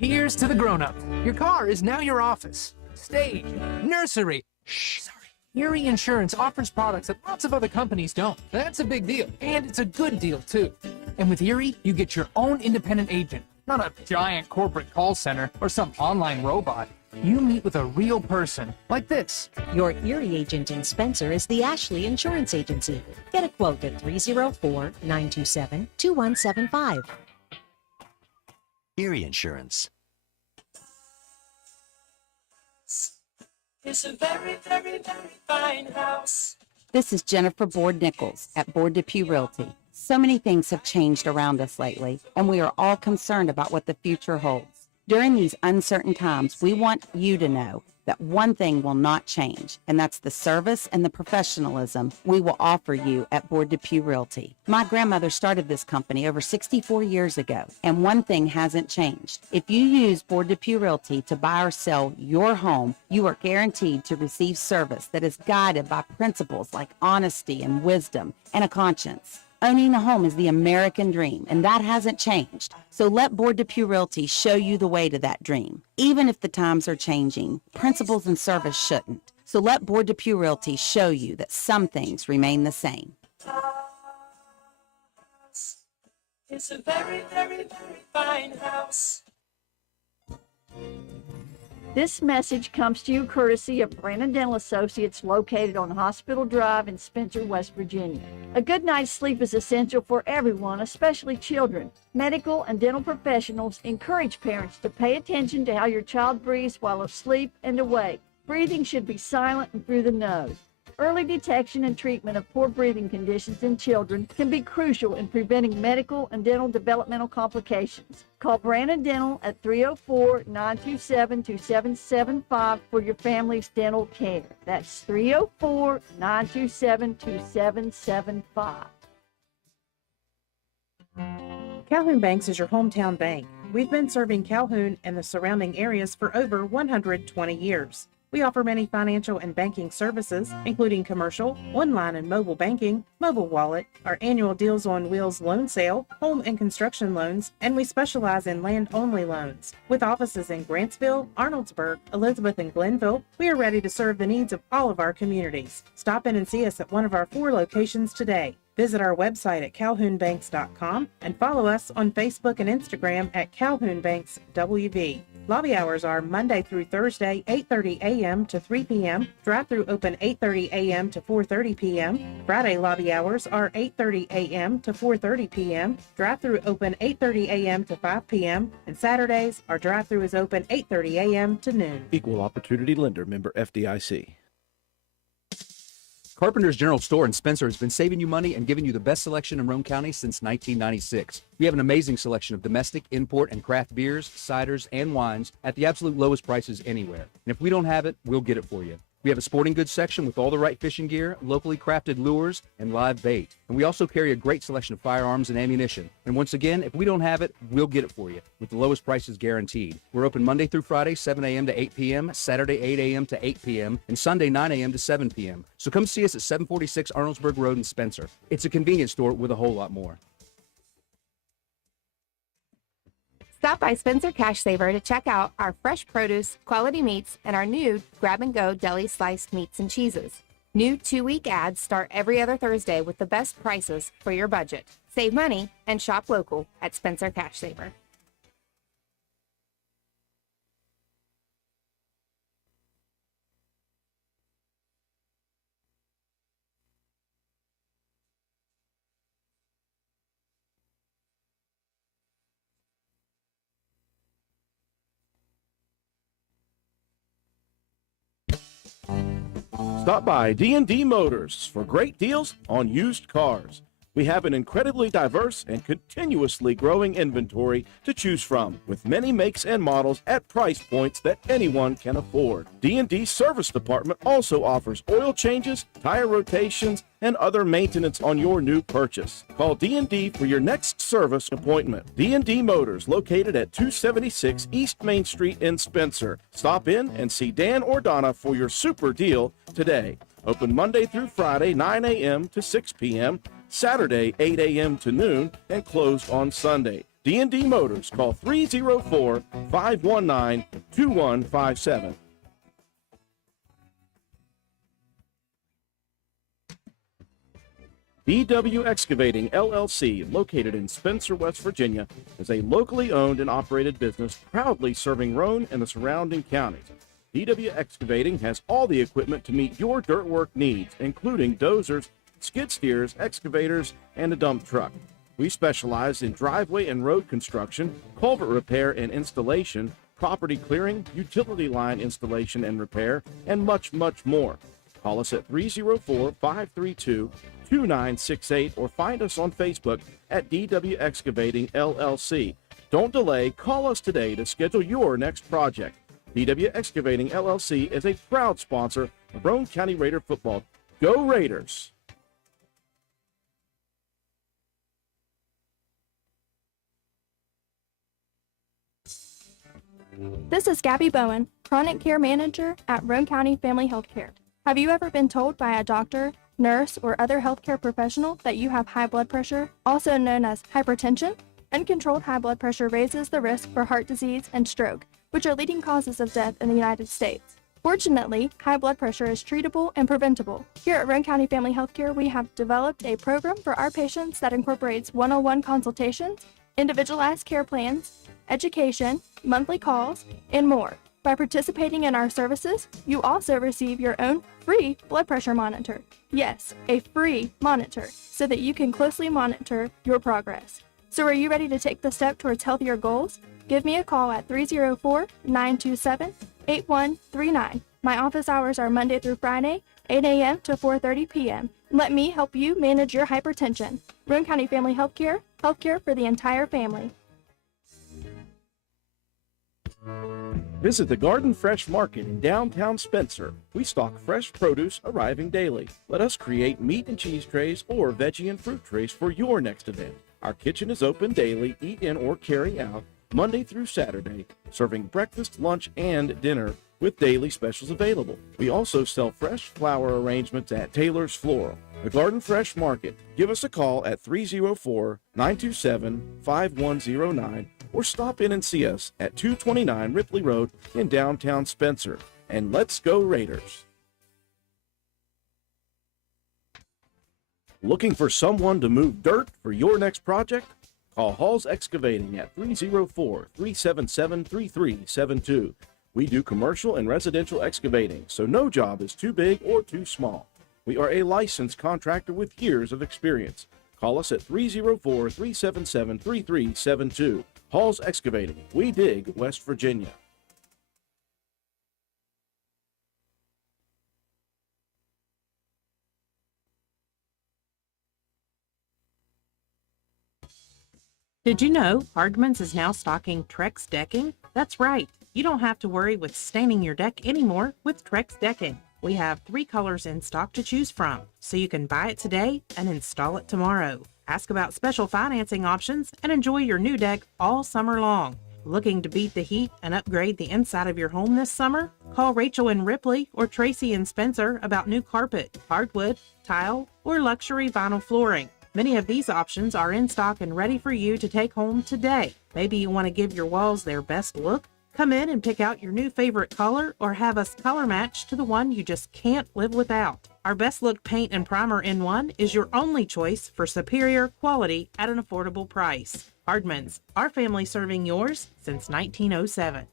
Here's to the grown-up. Your car is now your office, stage, nursery. Shh, sorry. Erie Insurance offers products that lots of other companies don't. That's a big deal, and it's a good deal, too. And with Erie, you get your own independent agent, not a giant corporate call center or some online robot. You meet with a real person, like this. Your Erie agent in Spencer is the Ashley Insurance Agency. Get a quote at 304-927-2175. Erie Insurance. It's a very, very, very fine house. This is Jennifer Board-Nichols at Board Depew Realty. So many things have changed around us lately, and we are all concerned about what the future holds. During these uncertain times, we want you to know that one thing will not change, and that's the service and the professionalism we will offer you at Board Depew Realty. My grandmother started this company over 64 years ago, and one thing hasn't changed. If you use Board Depew Realty to buy or sell your home, you are guaranteed to receive service that is guided by principles like honesty and wisdom and a conscience. Owning a home is the American dream, and that hasn't changed. So let Board Depew Realty show you the way to that dream. Even if the times are changing, principles and service shouldn't. So let Board Depew Realty show you that some things remain the same. It's a very, very, very fine house. This message comes to you courtesy of Brandon Dental Associates located on Hospital Drive in Spencer, West Virginia. A good night's sleep is essential for everyone, especially children. Medical and dental professionals encourage parents to pay attention to how your child breathes while asleep and awake. Breathing should be silent and through the nose. Early detection and treatment of poor breathing conditions in children can be crucial in preventing medical and dental developmental complications. Call Brandon Dental at 304-927-2775 for your family's dental care. That's 304-927-2775. Calhoun Banks is your hometown bank. We've been serving Calhoun and the surrounding areas for over 120 years. We offer many financial and banking services, including commercial, online and mobile banking, mobile wallet, our annual Deals on Wheels loan sale, home and construction loans, and we specialize in land-only loans. With offices in Grantsville, Arnoldsburg, Elizabeth, and Glenville, we are ready to serve the needs of all of our communities. Stop in and see us at one of our 4 locations today. Visit our website at calhounbanks.com and follow us on Facebook and Instagram at Calhoun Banks WV. Lobby hours are Monday through Thursday, 8:30 a.m. to 3 p.m. Drive-through open 8:30 a.m. to 4:30 p.m. Friday lobby hours are 8:30 a.m. to 4:30 p.m. Drive-through open 8:30 a.m. to 5 p.m. And Saturdays, our drive-through is open 8:30 a.m. to noon. Equal Opportunity Lender, member FDIC. Carpenter's General Store in Spencer has been saving you money and giving you the best selection in Roane County since 1996. We have an amazing selection of domestic, import, and craft beers, ciders, and wines at the absolute lowest prices anywhere. And if we don't have it, we'll get it for you. We have a sporting goods section with all the right fishing gear, locally crafted lures, and live bait. And we also carry a great selection of firearms and ammunition. And once again, if we don't have it, we'll get it for you with the lowest prices guaranteed. We're open Monday through Friday, 7 a.m. to 8 p.m., Saturday, 8 a.m. to 8 p.m., and Sunday, 9 a.m. to 7 p.m. So come see us at 746 Arnoldsburg Road in Spencer. It's a convenience store with a whole lot more. Stop by Spencer Cash Saver to check out our fresh produce, quality meats, and our new grab-and-go deli sliced meats and cheeses. New 2-week ads start every other Thursday with the best prices for your budget. Save money and shop local at Spencer Cash Saver. Stop by D&D Motors for great deals on used cars. We have an incredibly diverse and continuously growing inventory to choose from, with many makes and models at price points that anyone can afford. D&D Service Department also offers oil changes, tire rotations, and other maintenance on your new purchase. Call D&D for your next service appointment. D&D Motors, located at 276 East Main Street in Spencer. Stop in and see Dan or Donna for your super deal today. Open Monday through Friday, 9 a.m. to 6 p.m., Saturday, 8 a.m. to noon, and closed on Sunday. D&D Motors. Call 304-519-2157. DW Excavating LLC, located in Spencer, West Virginia, is a locally owned and operated business proudly serving Roane and the surrounding counties. DW Excavating has all the equipment to meet your dirt work needs, including dozers, skid steers, excavators, and a dump truck. We specialize in driveway and road construction, culvert repair and installation, property clearing, utility line installation and repair, and much, much more. Call us at 304-532-2968 or find us on Facebook at DW Excavating LLC. Don't delay. Call us today to schedule your next project. DW Excavating LLC is a proud sponsor of Roane County Raider football. Go Raiders! This is Gabby Bowen, Chronic Care Manager at Roane County Family Healthcare. Have you ever been told by a doctor, nurse, or other healthcare professional that you have high blood pressure, also known as hypertension? Uncontrolled high blood pressure raises the risk for heart disease and stroke, which are leading causes of death in the United States. Fortunately, high blood pressure is treatable and preventable. Here at Roane County Family Healthcare, we have developed a program for our patients that incorporates one-on-one consultations, individualized care plans, education, monthly calls, and more. By participating in our services, you also receive your own free blood pressure monitor. Yes, a free monitor, so that you can closely monitor your progress. So are you ready to take the step towards healthier goals? Give me a call at 304-927-8139. My office hours are Monday through Friday, 8 a.m. to 4:30 p.m. Let me help you manage your hypertension. Roane County Family Healthcare, healthcare for the entire family. Visit the Garden Fresh Market in downtown Spencer. We stock fresh produce arriving daily. Let us create meat and cheese trays or veggie and fruit trays for your next event. Our kitchen is open daily, eat in or carry out, Monday through Saturday, serving breakfast, lunch, and dinner with daily specials available. We also sell fresh flower arrangements at Taylor's Floral. The Garden Fresh Market. Give us a call at 304-927-5109 or stop in and see us at 229 Ripley Road in downtown Spencer. And let's go Raiders! Looking for someone to move dirt for your next project? Call Hall's Excavating at 304-377-3372. We do commercial and residential excavating, so no job is too big or too small. We are a licensed contractor with years of experience. Call us at 304-377-3372. Hall's Excavating. We dig West Virginia. Did you know Hardman's is now stocking Trex decking? That's right. You don't have to worry with staining your deck anymore with Trex decking. We have 3 colors in stock to choose from, so you can buy it today and install it tomorrow. Ask about special financing options and enjoy your new deck all summer long. Looking to beat the heat and upgrade the inside of your home this summer? Call Rachel in Ripley or Tracy in Spencer about new carpet, hardwood, tile, or luxury vinyl flooring. Many of these options are in stock and ready for you to take home today. Maybe you want to give your walls their best look? Come in and pick out your new favorite color or have us color match to the one you just can't live without. Our Best Look Paint and Primer in One is your only choice for superior quality at an affordable price. Hardman's, our family serving yours since 1907.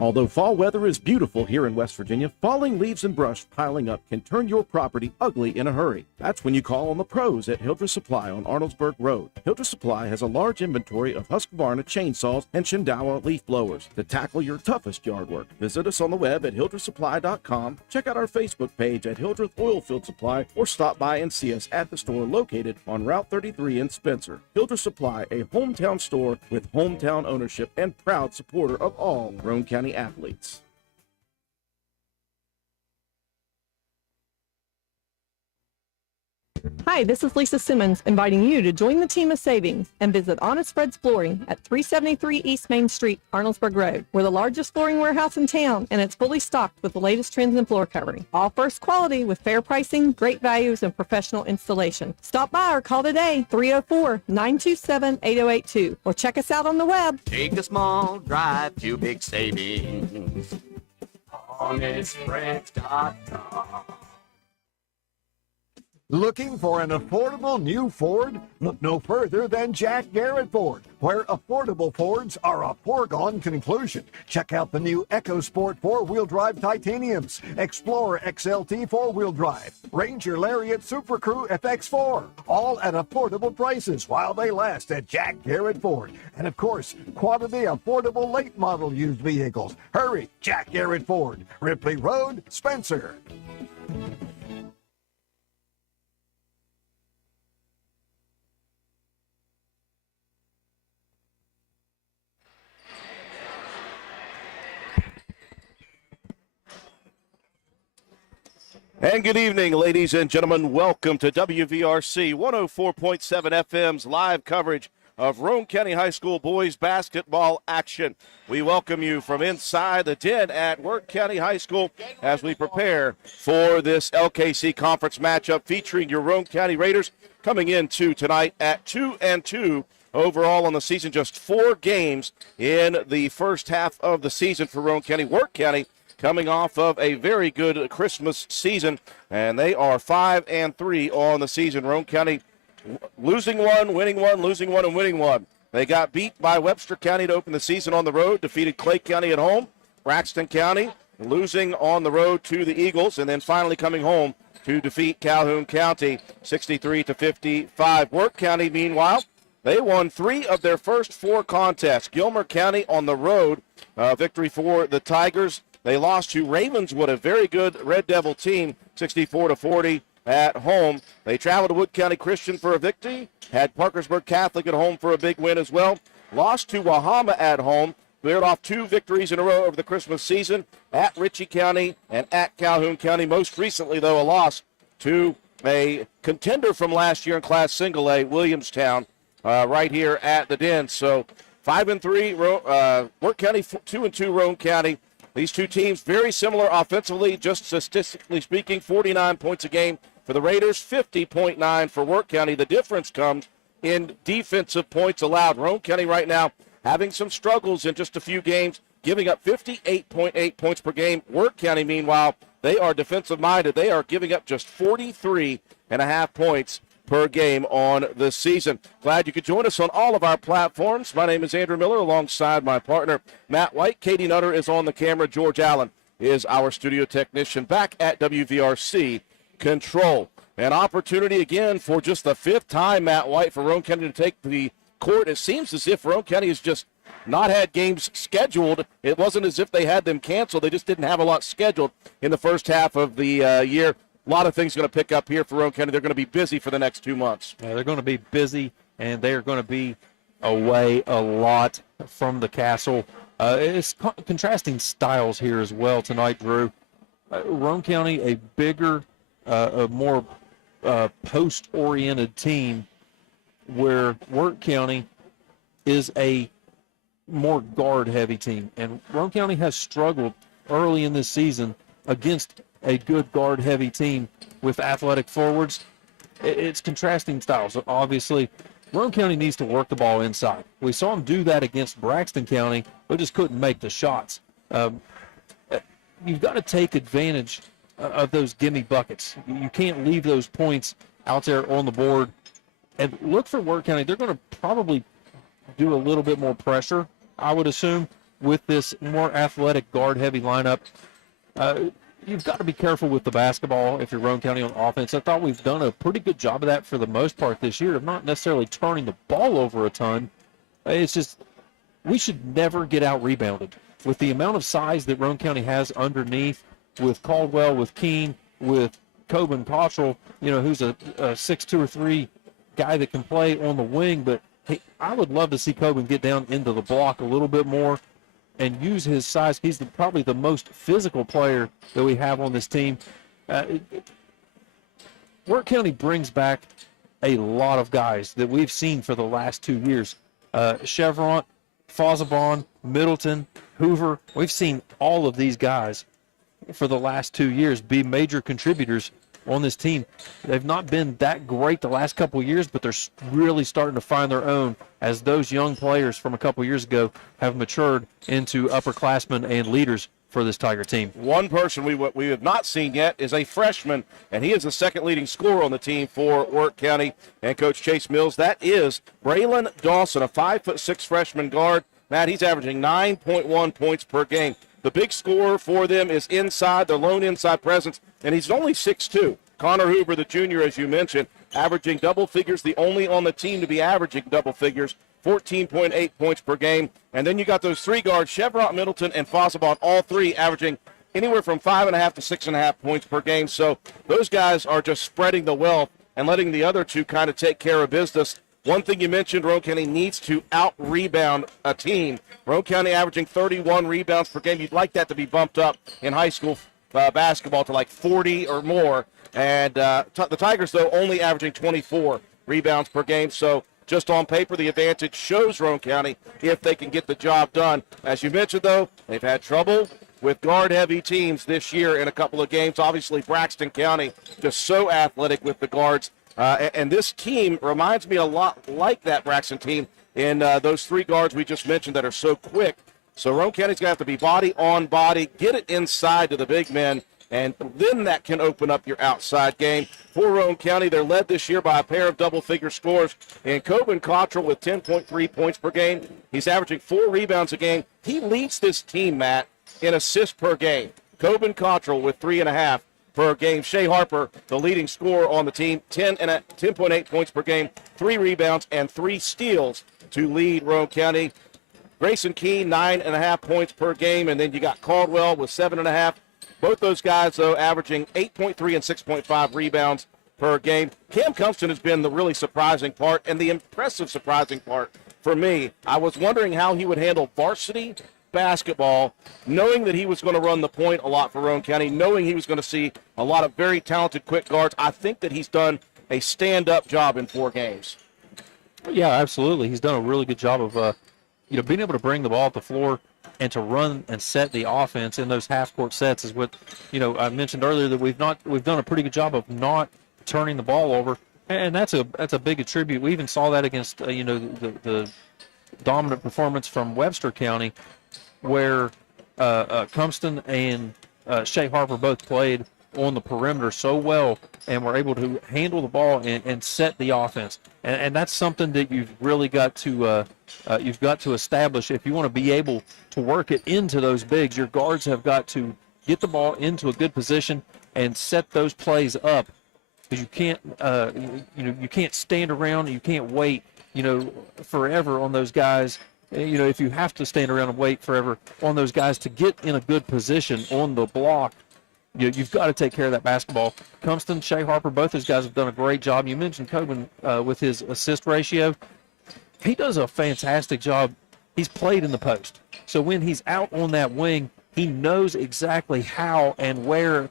Although fall weather is beautiful here in West Virginia, falling leaves and brush piling up can turn your property ugly in a hurry. That's when you call on the pros at Hildreth Supply on Arnoldsburg Road. Hildreth Supply has a large inventory of Husqvarna chainsaws and Shindawa leaf blowers to tackle your toughest yard work. Visit us on the web at hildrethsupply.com, check out our Facebook page at Hildreth Oilfield Supply, or stop by and see us at the store located on Route 33 in Spencer. Hildreth Supply, a hometown store with hometown ownership and proud supporter of all Roane County athletes. Hi, this is Lisa Simmons inviting you to join the team of savings and visit Honest Fred's Flooring at 373 East Main Street, Arnoldsburg Road. We're the largest flooring warehouse in town, and it's fully stocked with the latest trends in floor covering. All first quality with fair pricing, great values, and professional installation. Stop by or call today, 304-927-8082, or check us out on the web. Take a small drive to big savings. HonestFreds.com. Looking for an affordable new Ford? Look no further than Jack Garrett Ford, where affordable Fords are a foregone conclusion. Check out the new EcoSport 4-wheel drive Titaniums, Explorer XLT 4-wheel drive, Ranger Lariat Super Crew FX4, all at affordable prices while they last at Jack Garrett Ford. And of course, quality affordable late model used vehicles. Hurry, Jack Garrett Ford, Ripley Road, Spencer. And good evening, ladies and gentlemen. Welcome to WVRC 104.7 FM's live coverage of Roane County High School boys basketball action. We welcome you from inside the den at Wirt County High School as we prepare for this LKC conference matchup featuring your Roane County Raiders coming into tonight at 2-2 overall on the season. Just 4 games in the first half of the season for Roane County. Wirt County coming off of a very good Christmas season, and they are 5-3 on the season. Roane County losing one, winning one, losing one, and winning one. They got beat by Webster County to open the season on the road, defeated Clay County at home, Braxton County losing on the road to the Eagles, and then finally coming home to defeat Calhoun County 63-55. Wirt County, meanwhile, they won 3 of their first 4 contests. Gilmer County on the road, victory for the Tigers. They lost to Ravenswood, a very good Red Devil team, 64-40 at home. They traveled to Wood County Christian for a victory, had Parkersburg Catholic at home for a big win as well. Lost to Wahama at home, cleared off 2 victories in a row over the Christmas season at Ritchie County and at Calhoun County. Most recently, though, a loss to a contender from last year in Class Single A, Williamstown, right here at the Den. So 5-3, Wirt County, 2-2, Roane County. These two teams very similar offensively, just statistically speaking, 49 points a game for the Raiders, 50.9 for Wirt County. The difference comes in defensive points allowed. Roane County right now having some struggles in just a few games, giving up 58.8 points per game. Wirt County, meanwhile, they are defensive-minded. They are giving up just 43.5 points per game on the season. Glad you could join us on all of our platforms. My name is Andrew Miller alongside my partner, Matt White. Katie Nutter is on the camera. George Allen is our studio technician back at WVRC Control. An opportunity again for just the 5th time, Matt White, for Roane County to take the court. It seems as if Roane County has just not had games scheduled. It wasn't as if they had them canceled. They just didn't have a lot scheduled in the first half of the year. A lot of things going to pick up here for Roane County. They're going to be busy for the next 2 months. Yeah, they're going to be busy, and they're going to be away a lot from the castle. It's contrasting styles here as well tonight, Drew. Roane County, a bigger, a more post-oriented team, where Wirt County is a more guard-heavy team. And Roane County has struggled early in this season against a good guard-heavy team with athletic forwards. It's contrasting styles. Obviously, Roane County needs to work the ball inside. We saw them do that against Braxton County, but just couldn't make the shots. You've got to take advantage of those gimme buckets. You can't leave those points out there on the board. And look for Wirt County. They're going to probably do a little bit more pressure, I would assume, with this more athletic guard-heavy lineup. You've got to be careful with the basketball if you're Roane County on offense. I thought we've done a pretty good job of that for the most part this year, of not necessarily turning the ball over a ton. It's just we should never get out-rebounded. With the amount of size that Roane County has underneath, with Caldwell, with Keene, with Coben Cottrell, who's a 6'2" or 3" guy that can play on the wing. But hey, I would love to see Coben get down into the block a little bit more and use his size. He's probably the most physical player that we have on this team. Wirt County brings back a lot of guys that we've seen for the last 2 years. Chevron, Fosabon, Middleton, Hoover. We've seen all of these guys for the last 2 years be major contributors on this team. They've not been that great the last couple of years, but they're really starting to find their own as those young players from a couple of years ago have matured into upperclassmen and leaders for this Tiger team. One person we have not seen yet is a freshman, and he is the second leading scorer on the team for Wirt County and Coach Chase Mills. That is Braylon Dawson, a 5'6" freshman guard. Matt, he's averaging 9.1 points per game. The big scorer for them is inside, their lone inside presence, and he's only 6'2". Connor Hoover, the junior, as you mentioned, averaging double figures, the only on the team to be averaging double figures, 14.8 points per game. And then you got those three guards, Chevron, Middleton, and Fosabon, all three averaging anywhere from 5.5 to 6.5 points per game. So those guys are just spreading the wealth and letting the other two kind of take care of business. One thing you mentioned, Roane County needs to out-rebound a team. Roane County averaging 31 rebounds per game. You'd like that to be bumped up in high school basketball to like 40 or more. And the Tigers, though, only averaging 24 rebounds per game. So just on paper, the advantage shows Roane County if they can get the job done. As you mentioned, though, they've had trouble with guard-heavy teams this year in a couple of games. Obviously, Braxton County just so athletic with the guards. And this team reminds me a lot like that Braxton team in those three guards we just mentioned that are so quick. So Roane County's going to have to be body on body, get it inside to the big men, and then that can open up your outside game. For Roane County, they're led this year by a pair of double-figure scores in Coben Cottrell with 10.3 points per game. He's averaging 4 rebounds a game. He leads this team, Matt, in assists per game. Coben Cottrell with 3.5 per game. Shea Harper, the leading scorer on the team, 10.8 points per game, 3 rebounds, and 3 steals to lead Roane County. Grayson Keene, 9.5 points per game, and then you got Caldwell with 7.5. Both those guys, though, averaging 8.3 and 6.5 rebounds per game. Cam Cumston has been the really surprising part and the impressive surprising part for me. I was wondering how he would handle varsity basketball, knowing that he was going to run the point a lot for Roane County, knowing he was going to see a lot of very talented quick guards. I think that he's done a stand-up job in 4 games. Yeah, absolutely. He's done a really good job of being able to bring the ball up the floor and to run and set the offense in those half-court sets is what, I mentioned earlier that we've done a pretty good job of not turning the ball over, and that's a big attribute. We even saw that against the dominant performance from Webster County, where Cumston and Shea Harper both played on the perimeter so well and were able to handle the ball and set the offense. And that's something that you've really got to establish if you want to be able to work it into those bigs. Your guards have got to get the ball into a good position and set those plays up, because you can't stand around, you can't wait forever on those guys. If you have to stand around and wait forever on those guys to get in a good position on the block, you've got to take care of that basketball. Cumston, Shea Harper, both those guys have done a great job. You mentioned Coben with his assist ratio. He does a fantastic job. He's played in the post. So when he's out on that wing, he knows exactly how and where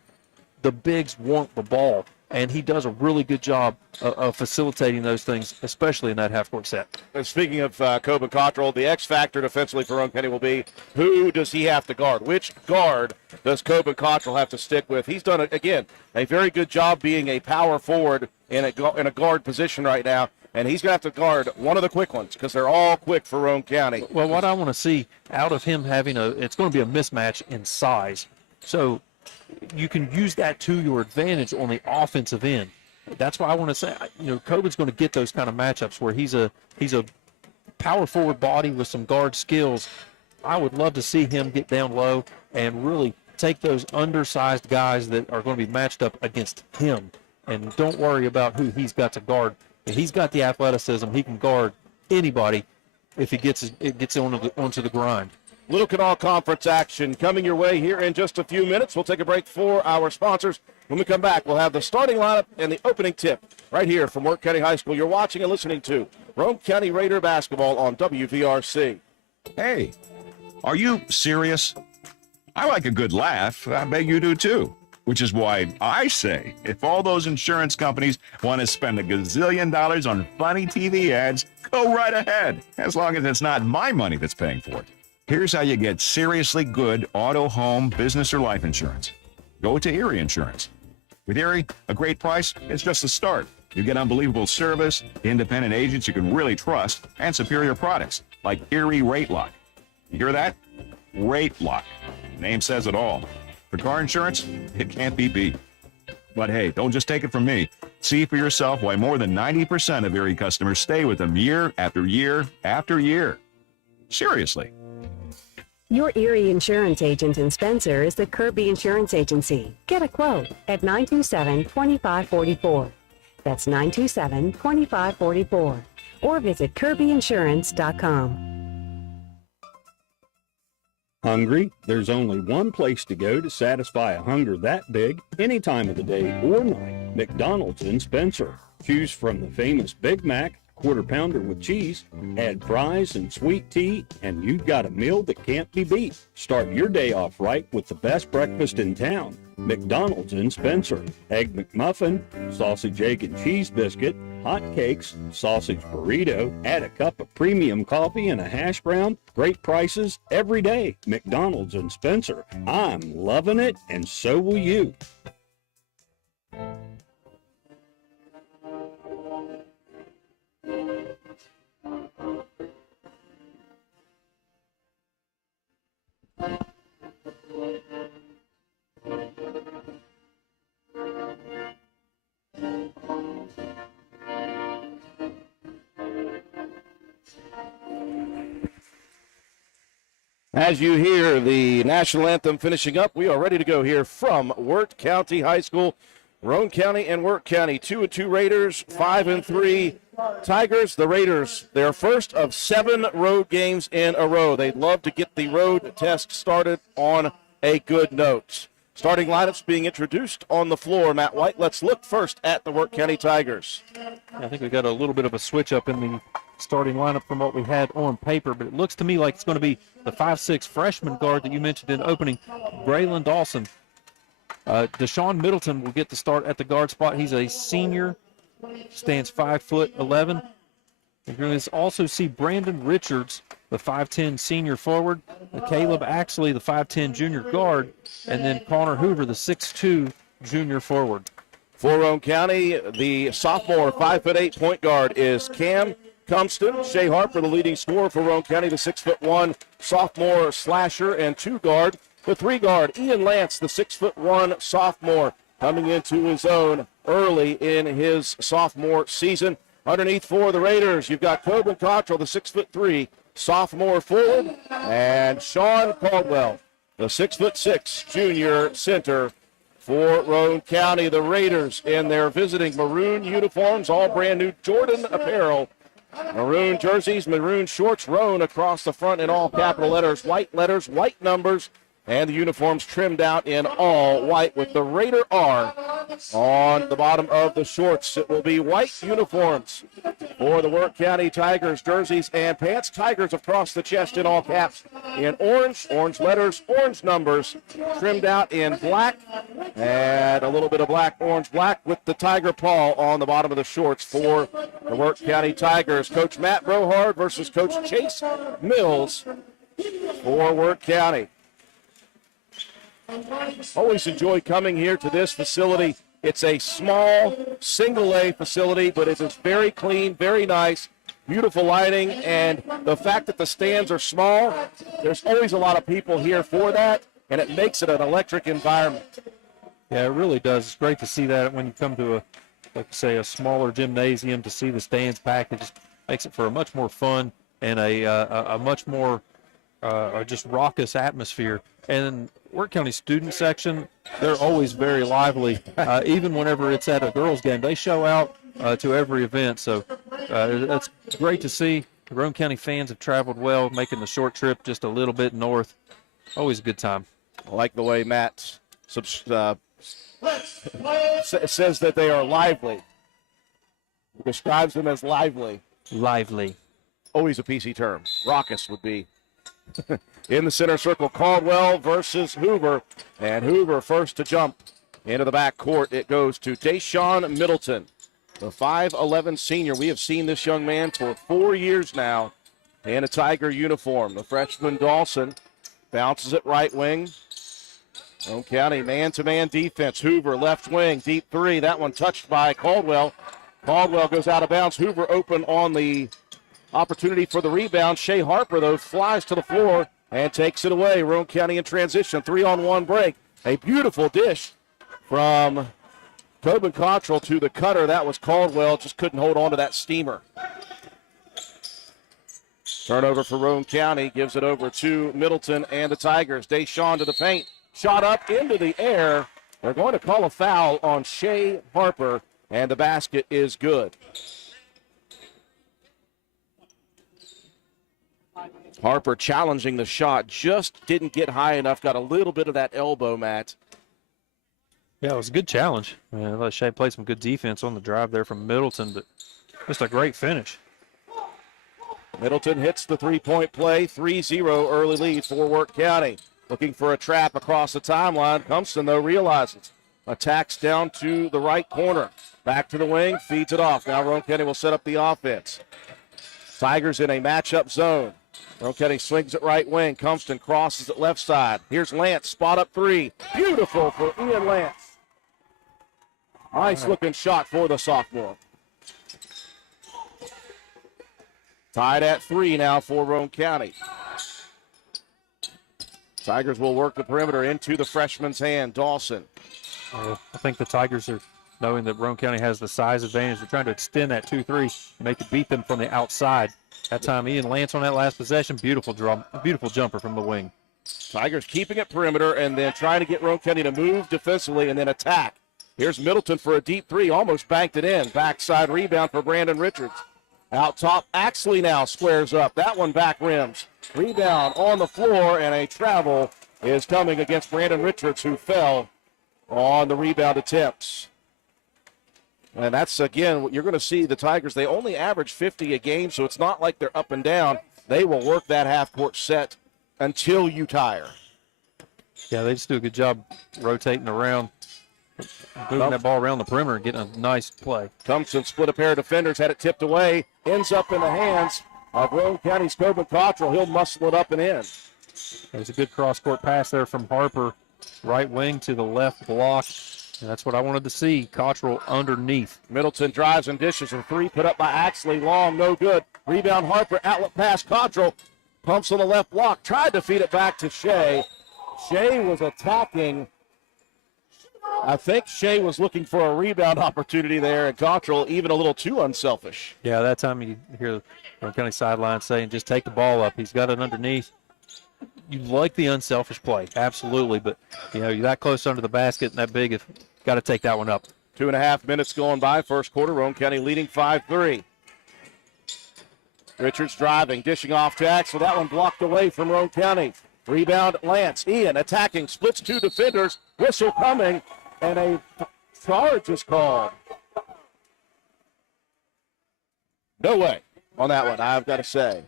the bigs want the ball. And he does a really good job of facilitating those things, especially in that half-court set. And speaking of Coben Cottrell, the X factor defensively for Roane County will be, who does he have to guard? Which guard does Coben Cottrell have to stick with? He's done, again, a very good job being a power forward in a guard position right now, and he's going to have to guard one of the quick ones because they're all quick for Roane County. Well, what I want to see out of him it's going to be a mismatch in size. So you can use that to your advantage on the offensive end. That's why I want to say, Coben's going to get those kind of matchups where he's a power forward body with some guard skills. I would love to see him get down low and really take those undersized guys that are going to be matched up against him. And don't worry about who he's got to guard. If he's got the athleticism, he can guard anybody if he gets onto the grind. Little Canal Conference action coming your way here in just a few minutes. We'll take a break for our sponsors. When we come back, we'll have the starting lineup and the opening tip right here from Wirt County High School. You're watching and listening to Roane County Raider basketball on WVRC. Hey, are you serious? I like a good laugh. I bet you do too. Which is why I say, if all those insurance companies want to spend $1 gazillion on funny TV ads, go right ahead, as long as it's not my money that's paying for it. Here's how you get seriously good auto, home, business, or life insurance. Go to Erie Insurance. With Erie, a great price is just the start. You get unbelievable service, independent agents you can really trust, and superior products like Erie Rate Lock. You hear that? Rate Lock. The name says it all. For car insurance, it can't be beat. But hey, don't just take it from me. See for yourself why more than 90% of Erie customers stay with them year after year after year. Seriously. Your Erie insurance agent in Spencer is the Kirby Insurance Agency. Get a quote at 927-2544. That's 927-2544. Or visit kirbyinsurance.com. Hungry? There's only one place to go to satisfy a hunger that big, any time of the day or night. McDonald's in Spencer. Choose from the famous Big Mac, Quarter Pounder with cheese, add fries and sweet tea, and you've got a meal that can't be beat. Start your day off right with the best breakfast in town. McDonald's in Spencer. Egg McMuffin, sausage, egg, and cheese biscuit, hot cakes, sausage burrito, add a cup of premium coffee and a hash brown. Great prices every day. McDonald's in Spencer. I'm loving it, and so will you. As you hear the national anthem finishing up, we are ready to go here from Wirt County High School. Roane County and Wirt County, 2-2 Raiders, 5-3 Tigers. The Raiders, their first of 7 road games in a row. They'd love to get the road test started on a good note. Starting lineups being introduced on the floor. Matt White, let's look first at the Wirt County Tigers. I think we got a little bit of a switch up in the starting lineup from what we had on paper, but it looks to me like it's going to be the 5'6" freshman guard that you mentioned in opening, Braylon Dawson. Deshaun Middleton will get the start at the guard spot. He's a senior, stands 5'11". You're going to also see Brandon Richards, the 5'10" senior forward, Caleb Axley, the 5'10" junior guard, and then Connor Hoover, the 6'2" junior forward. For Roane County, the sophomore 5'8" point guard is Cam Cumston. Shea Harper, the leading scorer for Roane County, the 6'1" sophomore slasher and 2 guard. The 3 guard, Ian Lance, the 6'1" sophomore, coming into his own early in his sophomore season. Underneath for the Raiders, you've got Coben Cottrell, the 6'3" sophomore forward, and Sean Caldwell, the 6'6" junior center for Roane County. The Raiders in their visiting maroon uniforms, all brand new Jordan apparel. Maroon jerseys, maroon shorts, Roane across the front in all capital letters, white numbers, and the uniforms trimmed out in all white with the Raider R on the bottom of the shorts. It will be white uniforms for the Wirt County Tigers, jerseys and pants. Tigers across the chest in all caps in orange letters, orange numbers, trimmed out in black, and a little bit of black, orange, black with the Tiger paw on the bottom of the shorts for the Wirt County Tigers. Coach Matt Brohard versus Coach Chase Mills for Wirt County. Always enjoy coming here to this facility. It's a small, single-A facility, but it is very clean, very nice, beautiful lighting, and the fact that the stands are small, there's always a lot of people here for that, and it makes it an electric environment. Yeah, it really does. It's great to see that when you come to a, like you say, a smaller gymnasium, to see the stands packed. It just makes it for a much more fun and a much more just raucous atmosphere. And Wirt County student section, they're always very lively. Even whenever it's at a girls' game, they show out to every event. So that's great to see. The Roane County fans have traveled well, making the short trip just a little bit north. Always a good time. I like the way Matt says that they are lively. He describes them as lively. Lively. Always a PC term. Raucous would be. In the center circle, Caldwell versus Hoover. And Hoover first to jump Into the back court, it goes to Deshaun Middleton, the 5'11 senior. We have seen this young man for 4 years now in a Tiger uniform. The freshman Dawson bounces it right wing. Roane County man-to-man defense. Hoover left wing, deep three. That one touched by Caldwell. Caldwell goes out of bounds. Hoover open on the opportunity for the rebound. Shea Harper, though, flies to the floor and takes it away. Roane County in transition. 3-on-1 break. A beautiful dish from Tobin Cottrell to the cutter. That was Caldwell. Just couldn't hold on to that steamer. Turnover for Roane County. Gives it over to Middleton and the Tigers. Deshaun to the paint. Shot up into the air. They're going to call a foul on Shea Harper, and the basket is good. Harper challenging the shot. Just didn't get high enough. Got a little bit of that elbow, Matt. Yeah, it was a good challenge. Let Shea play some good defense on the drive there from Middleton, but just a great finish. Middleton hits the three-point play. 3-0 early lead for Wirt County. Looking for a trap across the timeline. Compton, though, realizes. Attacks down to the right corner. Back to the wing, feeds it off. Now Roane County will set up the offense. Tigers in a matchup zone. Roane County swings it right wing. Compton crosses it left side. Here's Lance, spot up three. Beautiful for Ian Lance. Nice looking shot for the sophomore. Tied at 3 now for Roane County. Tigers will work the perimeter into the freshman's hand, Dawson. I think the Tigers are knowing that Roane County has the size advantage. They're trying to extend that 2-3, make it beat them from the outside. That time, Ian Lance on that last possession, beautiful jumper from the wing. Tigers keeping it perimeter and then trying to get Roane County to move defensively and then attack. Here's Middleton for a deep three, almost banked it in. Backside rebound for Brandon Richards. Out top, Axley now squares up. That one back rims. Rebound on the floor, and a travel is coming against Brandon Richards, who fell on the rebound attempts. And that's, again, you're going to see the Tigers, they only average 50 a game, so it's not like they're up and down. They will work that half-court set until you tire. Yeah, they just do a good job rotating around, moving that ball around the perimeter and getting a nice play. Thompson split a pair of defenders, had it tipped away, ends up in the hands of Roane County's Tobin Cottrell. He'll muscle it up and in. There's a good cross-court pass there from Harper, right wing to the left block. And that's what I wanted to see, Cottrell underneath. Middleton drives and dishes. A three put up by Axley. Long, no good. Rebound Harper, outlet pass. Cottrell pumps on the left block. Tried to feed it back to Shea. Shea was attacking. I think Shea was looking for a rebound opportunity there, and Cottrell even a little too unselfish. Yeah, that time you hear the Roane County sideline saying, just take the ball up. He's got it underneath. You like the unselfish play, absolutely, but you're that close under the basket and that big, you've got to take that one up. 2.5 minutes going by, first quarter. Roane County leading 5-3. Richards driving, dishing off to Axel. That one blocked away from Roane County. Rebound, Lance. Ian attacking, splits two defenders. Whistle coming, and a charge is called. No way on that one, I've got to say.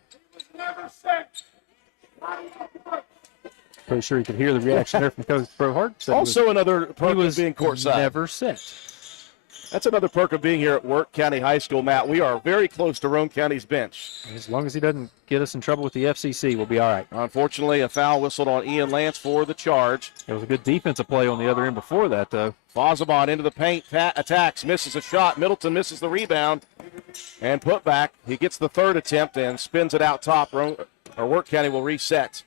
Pretty sure you could hear the reaction there from Coach Brohart. Also another perk of being courtside. Never set. That's another perk of being here at Wirt County High School, Matt. We are very close to Roane County's bench. As long as he doesn't get us in trouble with the FCC, we'll be all right. Unfortunately, a foul whistled on Ian Lance for the charge. There was a good defensive play on the other end before that, though. Fozabon into the paint, attacks, misses a shot. Middleton misses the rebound and put back. He gets the third attempt and spins it out top. Wirt County will reset.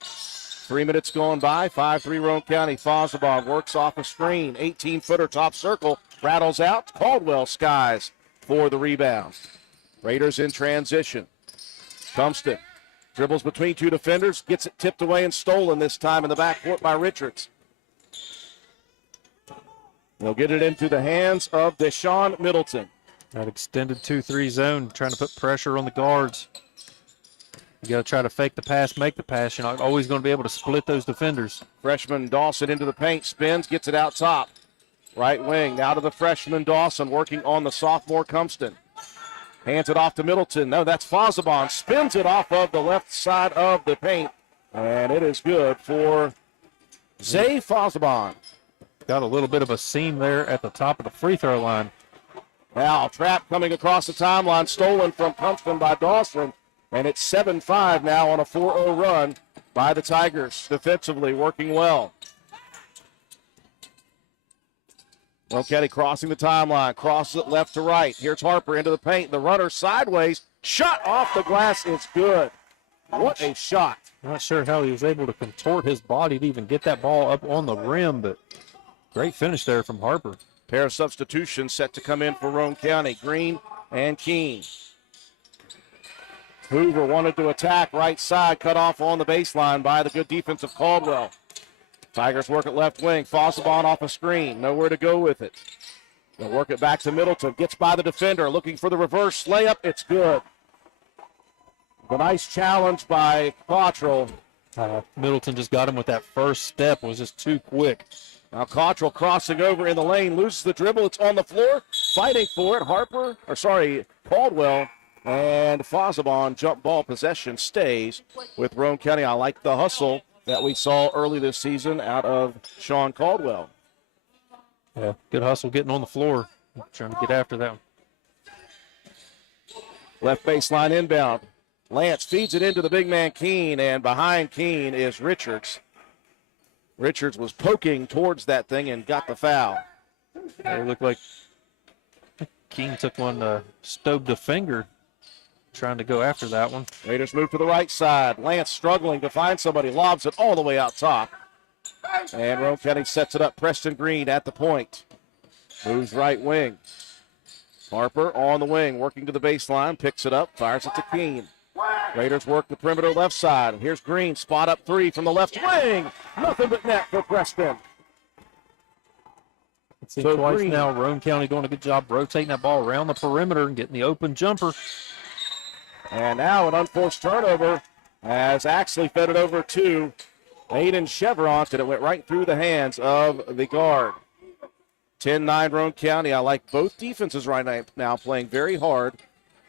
3 minutes going by, 5-3 Roane County. Fozabon works off a screen, 18-footer top circle, rattles out. Caldwell skies for the rebound. Raiders in transition. Compton dribbles between two defenders, gets it tipped away and stolen this time in the backcourt by Richards. They'll get it into the hands of Deshaun Middleton. That extended 2-3 zone, trying to put pressure on the guards. You got to try to fake the pass, make the pass. You're not always going to be able to split those defenders. Freshman Dawson into the paint, spins, gets it out top. Right wing, now to the freshman Dawson, working on the sophomore Compton. Hands it off to Middleton. No, that's Fozabon. Spins it off of the left side of the paint. And it is good for Zay Fozabon. got a little bit of a seam there at the top of the free throw line. Now, trap coming across the timeline, stolen from Pumpkin by Dawson, and it's 7-5 now on a 4-0 run by the Tigers, defensively working well. Roane crossing the timeline, crosses it left to right. Here's Harper into the paint. The runner sideways, shot off the glass, it's good. What a shot. Not sure how he was able to contort his body to even get that ball up on the rim, but great finish there from Harper. Pair of substitutions set to come in for Roane County, Green and Keene. Hoover wanted to attack right side, cut off on the baseline by the good defense of Caldwell. Tigers work at left wing. Fossabon off a screen. Nowhere to go with it. They'll work it back to Middleton. Gets by the defender. Looking for the reverse layup. It's good. The nice challenge by Cottrell. Middleton just got him with that first step. It was just too quick. Now Cottrell crossing over in the lane. Loses the dribble. It's on the floor. Fighting for it. Caldwell. And Fossabon jump ball possession stays with Roane County. I like the hustle that we saw early this season out of Sean Caldwell. Yeah, good hustle getting on the floor, trying to get after that one. Left baseline inbound. Lance feeds it into the big man Keene, and behind Keene is Richards. Richards was poking towards that thing and got the foul. It looked like Keene took one, stove the finger, trying to go after that one. Raiders move to the right side. Lance struggling to find somebody, lobs it all the way out top. And Roane County sets it up. Preston Green at the point. Moves right wing. Harper on the wing, working to the baseline, picks it up, fires it to Keene. Raiders work the perimeter left side. Here's Green, spot up three from the left wing. Nothing but net for Preston. It's twice Green. Now, Roane County doing a good job rotating that ball around the perimeter and getting the open jumper. And now an unforced turnover as Axley fed it over to Aiden Chevron, and it went right through the hands of the guard. 10-9 Roane County. I like both defenses right now playing very hard,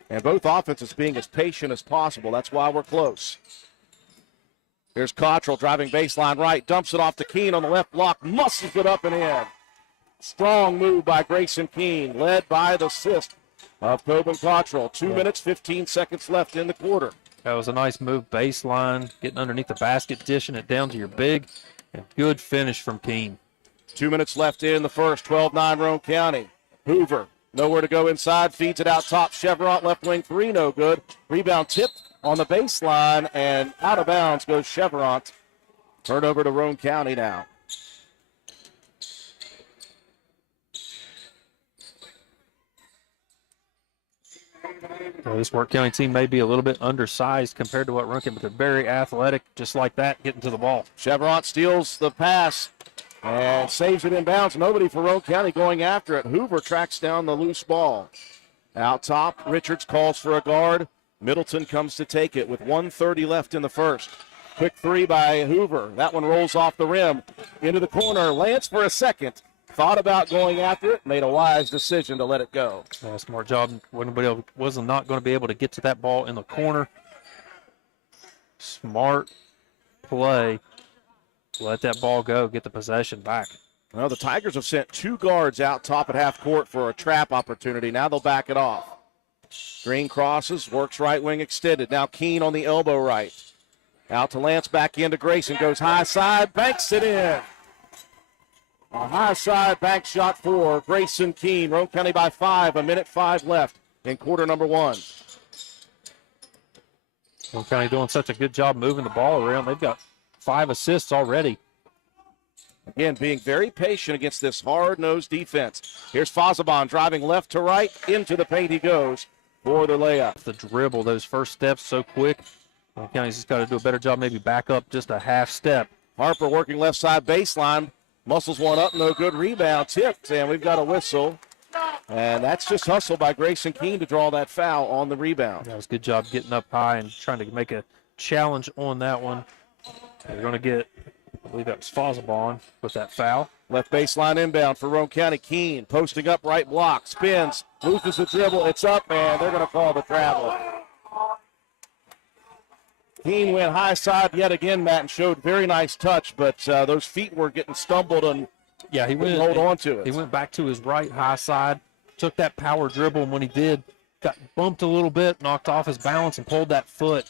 and both offenses being as patient as possible. That's why we're close. Here's Cottrell driving baseline right, dumps it off to Keene on the left block, muscles it up and in. Strong move by Grayson Keene, led by the assist of Tobin Cottrell. 2 minutes, 15 seconds left in the quarter. That was a nice move, baseline, getting underneath the basket, dishing it down to your big, and good finish from Keene. 2 minutes left in the first, 12-9 Roane County. Hoover, nowhere to go inside, feeds it out top. Chevron, left wing three, no good. Rebound tipped on the baseline, and out of bounds goes Chevron. Turned over to Roane County now. Well, this Wirt County team may be a little bit undersized compared to what Roane County, but they're very athletic, just like that, getting to the ball. Chevron steals the pass and saves it in bounds. Nobody for Roane County going after it. Hoover tracks down the loose ball. Out top, Richards calls for a guard. Middleton comes to take it with 1:30 left in the first. Quick three by Hoover. That one rolls off the rim. Into the corner. Lance for a second. Thought about going after it, made a wise decision to let it go. Smart job. Nobody was not going to be able to get to that ball in the corner. Smart play. Let that ball go, get the possession back. Well, the Tigers have sent two guards out top at half court for a trap opportunity. Now they'll back it off. Green crosses, works right wing extended. Now Keene on the elbow right. Out to Lance, back into Grayson, goes high side, banks it in. A high side bank shot for Grayson Keene. Roane County by 5, 1:05 left in quarter number one. Roane County doing such a good job moving the ball around. They've got 5 assists already. Again, being very patient against this hard-nosed defense. Here's Fossabon driving left to right. Into the paint he goes for the layup. The dribble, those first steps so quick. Roane County's just got to do a better job, maybe back up just a half step. Harper working left side baseline. Muscles one up, no good. Rebound tipped, and we've got a whistle. And that's just hustle by Grayson Keene to draw that foul on the rebound. That was a good job getting up high and trying to make a challenge on that one. They're going to get, I believe that was Fossabon with that foul. Left baseline inbound for Roane County. Keene posting up right block, spins, loses the dribble, it's up, and they're going to call the travel. Keene went high side yet again, Matt, and showed very nice touch, but those feet were getting stumbled and Yeah, he went. Hold on to it. He went back to his right high side, took that power dribble, and when he did, got bumped a little bit, knocked off his balance, and pulled that foot.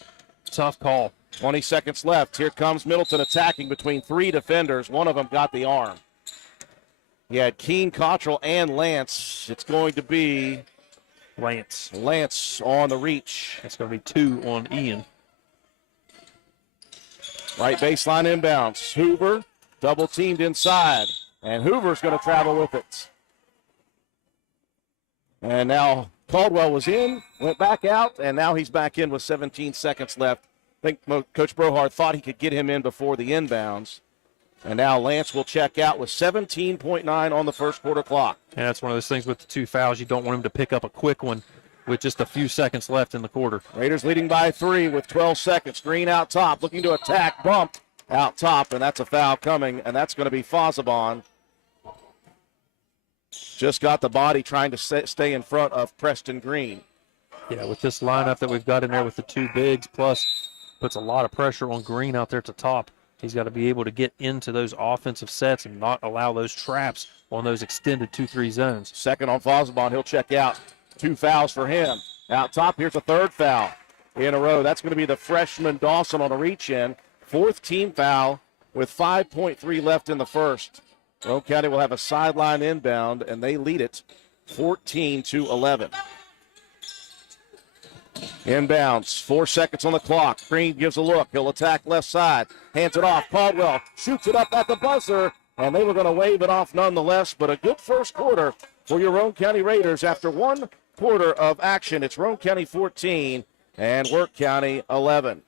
Tough call. 20 seconds left. Here comes Middleton attacking between 3 defenders. One of them got the arm. He had Keene, Cottrell, and Lance. It's going to be Lance on the reach. It's going to be 2 on Ian. Right baseline inbounds. Hoover double teamed inside, and Hoover's going to travel with it. And now Caldwell was in, went back out, and now he's back in with 17 seconds left. I think Coach Brohard thought he could get him in before the inbounds. And now Lance will check out with 17.9 on the first quarter clock. And that's one of those things with the 2 fouls. You don't want him to pick up a quick one with just a few seconds left in the quarter. Raiders leading by 3 with 12 seconds. Green out top, looking to attack, bump out top, and that's a foul coming, and that's going to be Fazabon. Just got the body trying to stay in front of Preston Green. Yeah, with this lineup that we've got in there with the 2 bigs, plus puts a lot of pressure on Green out there at the top. He's got to be able to get into those offensive sets and not allow those traps on those extended 2-3 zones. Second on Fazabon, he'll check out. 2 fouls for him. Out top, here's a 3rd foul in a row. That's going to be the freshman Dawson on a reach-in. 4th team foul with 5.3 left in the first. Roane County will have a sideline inbound, and they lead it 14-11. Inbounds, 4 seconds on the clock. Green gives a look. He'll attack left side. Hands it off. Caldwell shoots it up at the buzzer, and they were going to wave it off nonetheless. But a good first quarter for your Roane County Raiders. After 1 quarter of action, it's Roane County 14 and Wirt County 11.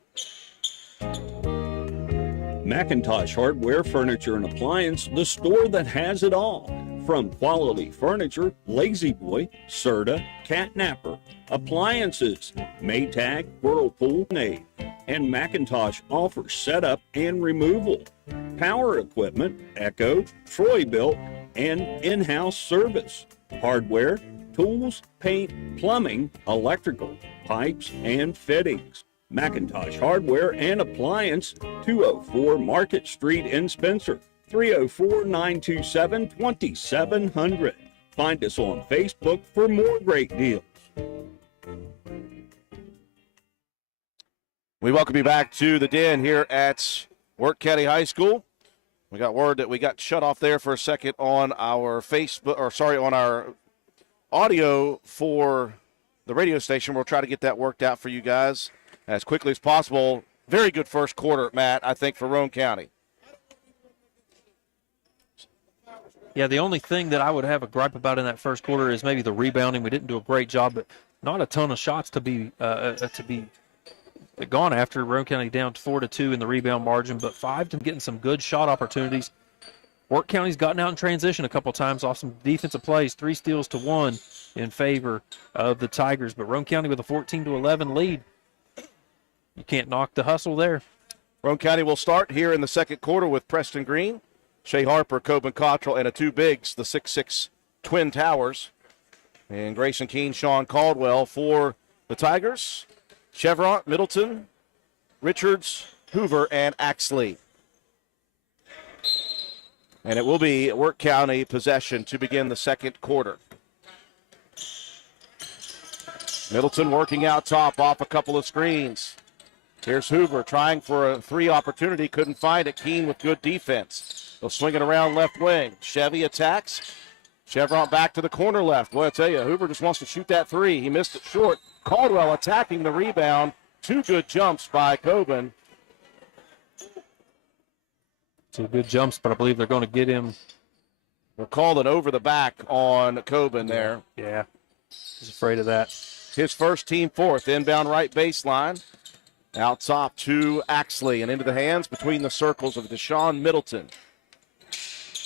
McIntosh Hardware, Furniture, and Appliance, the store that has it all. From quality furniture, Lazy Boy, Serta, Catnapper, appliances, Maytag, Whirlpool, Nave, and McIntosh offers setup and removal, power equipment, Echo, Troy-Built, and in-house service, hardware, tools, paint, plumbing, electrical, pipes, and fittings. McIntosh Hardware and Appliance, 204 Market Street in Spencer, 304-927-2700. Find us on Facebook for more great deals. We welcome you back to the Den here at Wirt County High School. We got word that we got shut off there for a second on our on our audio for the radio station. We'll try to get that worked out for you guys as quickly as possible. Very good first quarter, Matt, I think, for Roane County. Yeah, the only thing that I would have a gripe about in that first quarter is maybe the rebounding. We didn't do a great job, but not a ton of shots to be gone after. Roane County down 4-2 in the rebound margin, but 5 to getting some good shot opportunities. Wirt County's gotten out in transition a couple times off some defensive plays, 3 steals to 1 in favor of the Tigers, but Roane County with a 14-11 lead. You can't knock the hustle there. Roane County will start here in the second quarter with Preston Green, Shea Harper, Coben Cottrell, and a 2 bigs, the 6'6" Twin Towers. And Grayson Keene, Sean Caldwell for the Tigers. Chevron, Middleton, Richards, Hoover, and Axley. And it will be Wirt County possession to begin the second quarter. Middleton working out top off a couple of screens. Here's Hoover trying for a 3 opportunity, couldn't find it. Keene with good defense. They'll swing it around left wing. Chevy attacks. Chevron back to the corner left. Boy, I tell you, Hoover just wants to shoot that 3. He missed it short. Caldwell attacking the rebound. 2 good jumps by Coben. 2 good jumps, but I believe they're going to get him. They're called it over the back on Coben there. Yeah, he's afraid of that. His first, team 4th. Inbound right baseline. Out top to Axley and into the hands between the circles of Deshaun Middleton.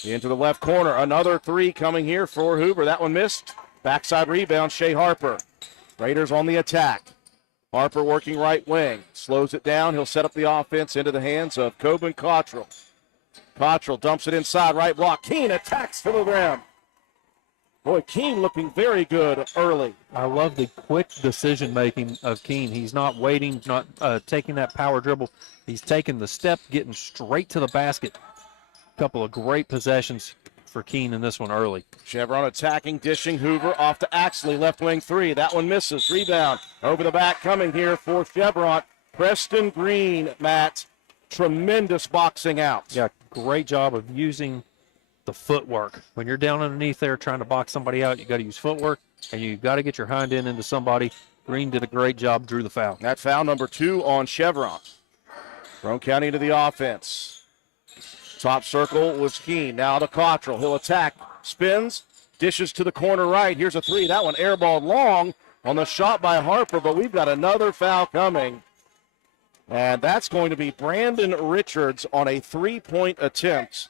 Into the left corner. Another 3 coming here for Hoover. That one missed. Backside rebound, Shea Harper. Raiders on the attack. Harper working right wing. Slows it down. He'll set up the offense into the hands of Coben Cottrell. Cottrell dumps it inside, right block. Keene attacks to the rim. Boy, Keene looking very good early. I love the quick decision-making of Keene. He's not waiting, not taking that power dribble. He's taking the step, getting straight to the basket. A couple of great possessions for Keene in this one early. Chevron attacking, dishing. Hoover off to Axley, left wing three. That one misses. Rebound over the back coming here for Chevron. Preston Green, Matt. Tremendous boxing out. Yeah, great job of using the footwork. When you're down underneath there trying to box somebody out, you got to use footwork, and you got to get your hind end into somebody. Green did a great job, drew the foul. That foul number 2 on Chevron. Roane County into the offense. Top circle was Keene. Now to Cottrell. He'll attack. Spins. Dishes to the corner right. Here's a three. That one airballed long on the shot by Harper, but we've got another foul coming. And that's going to be Brandon Richards on a three-point attempt.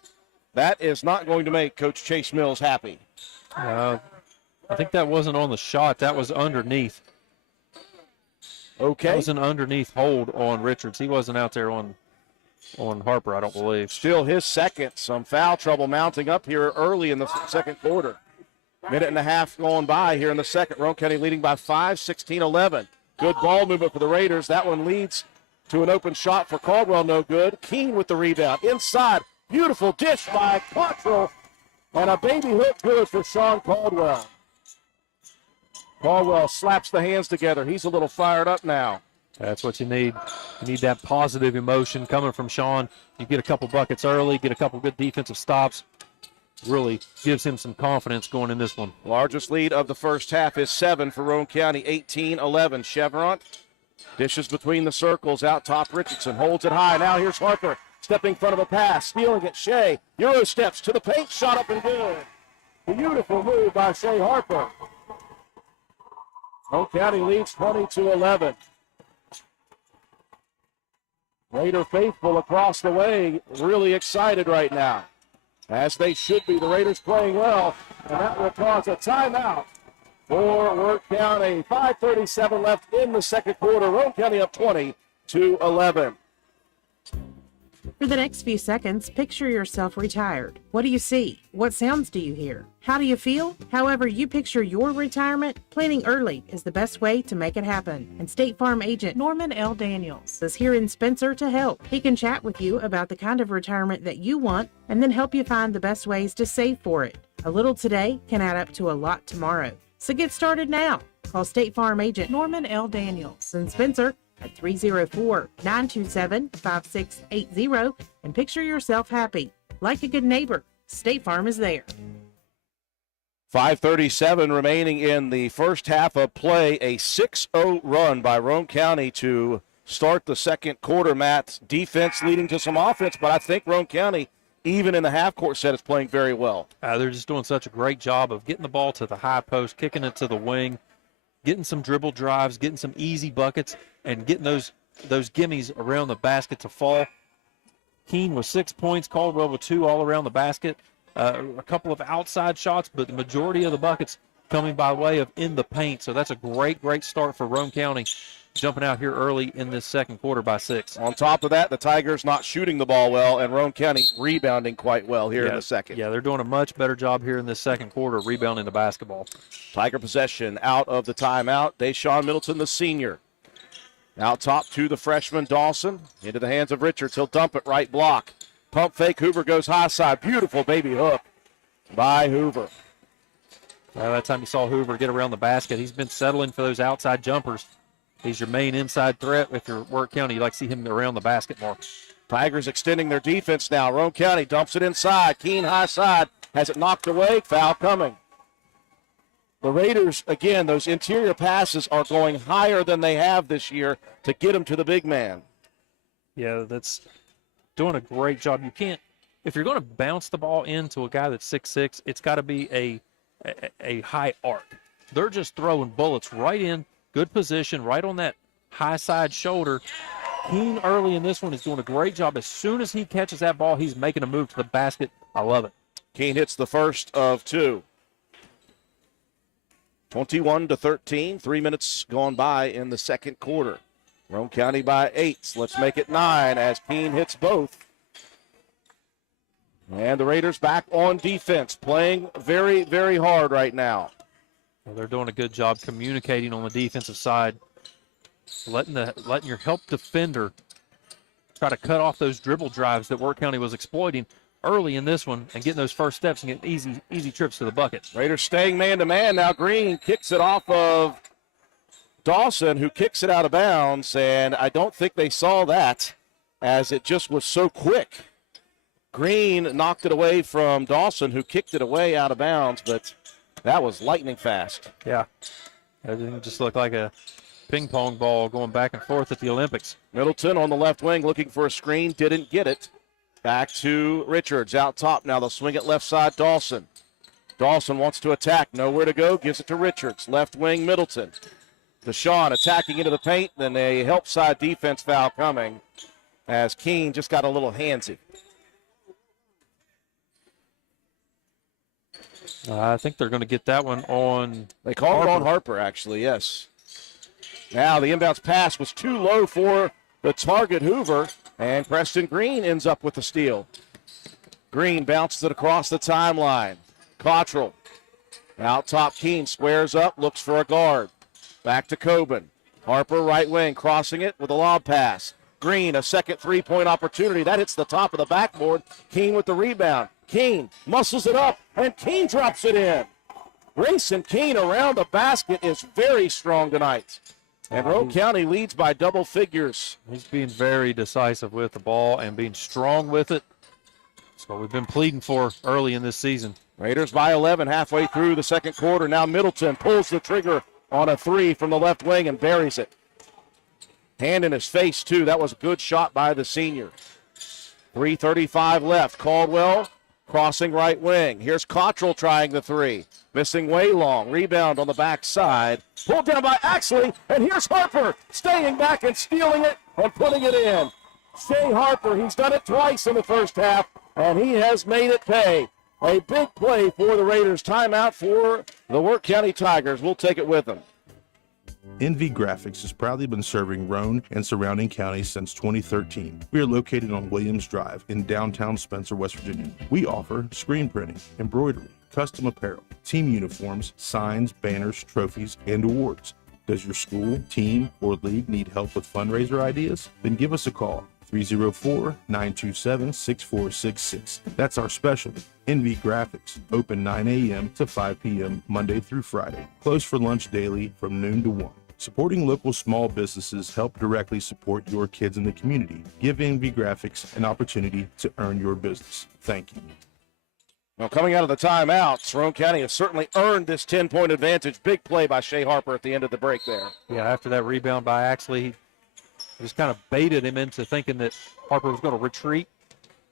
That is not going to make Coach Chase Mills happy. I think that wasn't on the shot. That was underneath. Okay. That was an underneath hold on Richards. He wasn't out there on Harper, I don't believe. Still his second. Some foul trouble mounting up here early in the second quarter. Minute and a half going by here in the second. Roane County leading by 5, 16-11. Good ball movement for the Raiders. That one leads to an open shot for Caldwell, no good. Keene with the rebound. Inside, beautiful dish by Cottrell. And a baby hook good for Sean Caldwell. Caldwell slaps the hands together. He's a little fired up now. That's what you need. You need that positive emotion coming from Sean. You get a couple buckets early, get a couple good defensive stops. Really gives him some confidence going in this one. Largest lead of the first half is 7 for Roane County, 18-11. Chevron dishes between the circles, out top Richardson, holds it high. Now here's Harper, stepping in front of a pass, stealing it. Shea, Euro steps to the paint, shot up and good. Beautiful move by Shea Harper. Roane County leads 20-11. Raider faithful across the way, really excited right now, as they should be. The Raiders playing well, and that will cause a timeout for Wirt County. 5:37 left in the second quarter. Roane County up 20-11. For the next few seconds, picture yourself retired. What do you see? What sounds do you hear? How do you feel? However you picture your retirement, planning early is the best way to make it happen. And State Farm agent Norman L. Daniels is here in Spencer to help. He can chat with you about the kind of retirement that you want and then help you find the best ways to save for it. A little today can add up to a lot tomorrow. So get started now. Call State Farm agent Norman L. Daniels in Spencer at 304-927-5680 and picture yourself happy. Like a good neighbor, State Farm is there. 5:37 remaining in the first half of play. A 6-0 run by Roane County to start the second quarter. Matt's defense leading to some offense, but I think Roane County, even in the half-court set, is playing very well. They're just doing such a great job of getting the ball to the high post, kicking it to the wing, getting some dribble drives, getting some easy buckets, and getting those gimmies around the basket to fall. Keene with 6 points, Caldwell with 2 all around the basket. A couple of outside shots, but the majority of the buckets coming by way of in the paint. So that's a great, great start for Roane County, jumping out here early in this second quarter by 6. On top of that, the Tigers not shooting the ball well, and Roane County rebounding quite well here in the second. Yeah, they're doing a much better job here in this second quarter, rebounding the basketball. Tiger possession out of the timeout. Deshaun Middleton, the senior. Out top to the freshman Dawson. Into the hands of Richards. He'll dump it right block. Pump fake. Hoover goes high side. Beautiful baby hook by Hoover. That time you saw Hoover get around the basket. He's been settling for those outside jumpers. He's your main inside threat. If you're Wirt County, you like to see him around the basket more. Tigers extending their defense now. Roane County dumps it inside. Keene high side. Has it knocked away. Foul coming. The Raiders, again, those interior passes are going higher than they have this year to get them to the big man. Yeah, that's doing a great job. You can't, if you're going to bounce the ball into a guy that's 6'6", it's got to be a high arc. They're just throwing bullets right in, good position, right on that high side shoulder. Keene early in this one is doing a great job. As soon as he catches that ball, he's making a move to the basket. I love it. Keene hits the first of 2. 21-13, 3 minutes gone by in the second quarter. Roane County by 8. Let's make it 9 as Keene hits both. And the Raiders back on defense, playing very, very hard right now. Well, they're doing a good job communicating on the defensive side, letting your help defender try to cut off those dribble drives that Wirt County was exploiting. early in this one and getting those first steps and getting easy trips to the bucket. Raiders staying man-to-man. Now Green kicks it off of Dawson, who kicks it out of bounds, and I don't think they saw that as it just was so quick. Green knocked it away from Dawson, who kicked it away out of bounds, but that was lightning fast. Yeah. Everything just looked like a ping pong ball going back and forth at the Olympics. Middleton on the left wing looking for a screen, didn't get it. Back to Richards out top now. They'll swing it left side, Dawson. Dawson wants to attack, nowhere to go, gives it to Richards. Left wing, Middleton. Deshaun attacking into the paint, then a help side defense foul coming as Keene just got a little handsy. I think they're going to get that one on. They called it on Harper, actually, yes. Now the inbounds pass was too low for the target, Hoover, and Preston Green ends up with the steal. Green bounces it across the timeline. Cottrell out top, Keene squares up, looks for a guard. Back to Coben. Harper right wing, crossing it with a lob pass. Green, a second three-point opportunity. That hits the top of the backboard. Keene with the rebound. Keene muscles it up, and Keene drops it in. Grayson Keene around the basket is very strong tonight. And Roane County leads by double figures. He's being very decisive with the ball and being strong with it. That's what we've been pleading for early in this season. Raiders by 11 halfway through the second quarter. Now Middleton pulls the trigger on a three from the left wing and buries it. Hand in his face, too. That was a good shot by the senior. 3:35 left. Caldwell crossing right wing. Here's Cottrell trying the three. Missing way long. Rebound on the backside. Pulled down by Axley. And here's Harper staying back and stealing it and putting it in. Shea Harper, he's done it twice in the first half, and he has made it pay. A big play for the Raiders. Timeout for the Wirt County Tigers. We'll take it with them. NV Graphics has proudly been serving Roane and surrounding counties since 2013. We are located on Williams Drive in downtown Spencer, West Virginia. We offer screen printing, embroidery, custom apparel, team uniforms, signs, banners, trophies, and awards. Does your school, team, or league need help with fundraiser ideas? Then give us a call. 304-927-6466. That's our specialty. NV Graphics, open 9 a.m. to 5 p.m. Monday through Friday. Closed for lunch daily from noon to 1. Supporting local small businesses help directly support your kids in the community. Give NV Graphics an opportunity to earn your business. Thank you. Well, coming out of the timeouts, Roane County has certainly earned this 10-point advantage. Big play by Shea Harper at the end of the break there. Yeah, after that rebound by Axley, he just kind of baited him into thinking that Harper was going to retreat.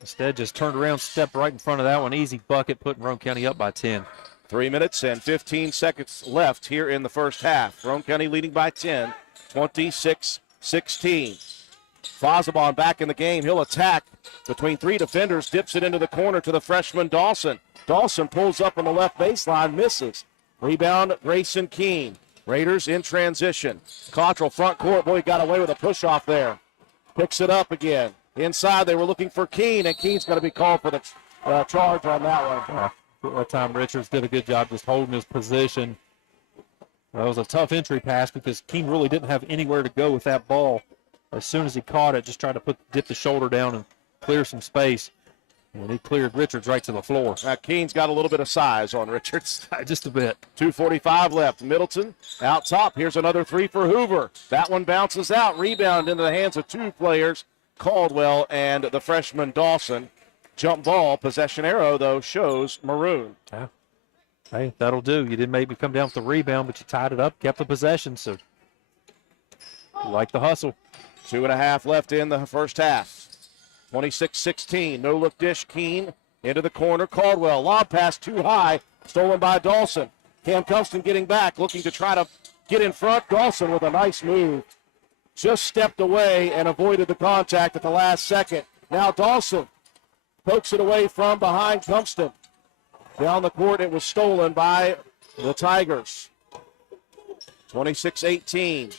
Instead, just turned around, stepped right in front of that one. Easy bucket, putting Roane County up by 10. 3 minutes and 15 seconds left here in the first half. Roane County leading by 10, 26-16. Fazabon back in the game. He'll attack between three defenders, dips it into the corner to the freshman Dawson. Dawson pulls up on the left baseline, misses. Rebound, Grayson Keene. Raiders in transition. Cottrell front court. Boy, he got away with a push-off there. Picks it up again. Inside, they were looking for Keene, and Keene's going to be called for the charge on that one. That time Richards did a good job just holding his position. That was a tough entry pass because Keene really didn't have anywhere to go with that ball. As soon as he caught it, just tried to dip the shoulder down and clear some space. And he cleared Richards right to the floor. Keene's got a little bit of size on Richards. Just a bit. 2:45 left. Middleton out top. Here's another three for Hoover. That one bounces out. Rebound into the hands of two players, Caldwell and the freshman Dawson. Jump ball. Possession arrow, though, shows Maroon. Yeah. Hey, that'll do. You didn't maybe come down with the rebound, but you tied it up, kept the possession. So you like the hustle. 2.5 left in the first half. 26-16. No look dish. Keene into the corner. Caldwell. Lob pass too high. Stolen by Dawson. Cam Cumston getting back, looking to try to get in front. Dawson with a nice move. Just stepped away and avoided the contact at the last second. Now Dawson pokes it away from behind Cumston. Down the court, it was stolen by the Tigers. 26-18.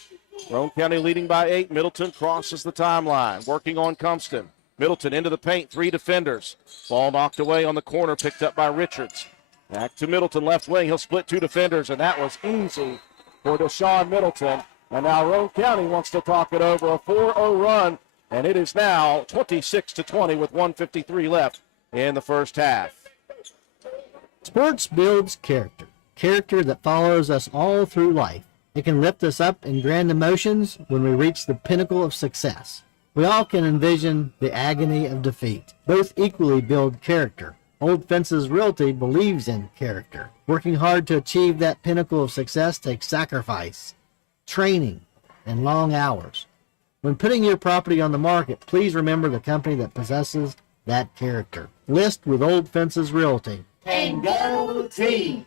Roane County leading by 8. Middleton crosses the timeline, working on Cumston. Middleton into the paint, three defenders. Ball knocked away on the corner, picked up by Richards. Back to Middleton, left wing. He'll split two defenders, and that was easy for Deshaun Middleton. And now Roane County wants to talk it over. A 4-0 run, and it is now 26-20 with 1:53 left in the first half. Sports builds character, character that follows us all through life. It can lift us up in grand emotions when we reach the pinnacle of success. We all can envision the agony of defeat. Both equally build character. Old Fences Realty believes in character. Working hard to achieve that pinnacle of success takes sacrifice, training, and long hours. When putting your property on the market, please remember the company that possesses that character. List with Old Fences Realty. And go team!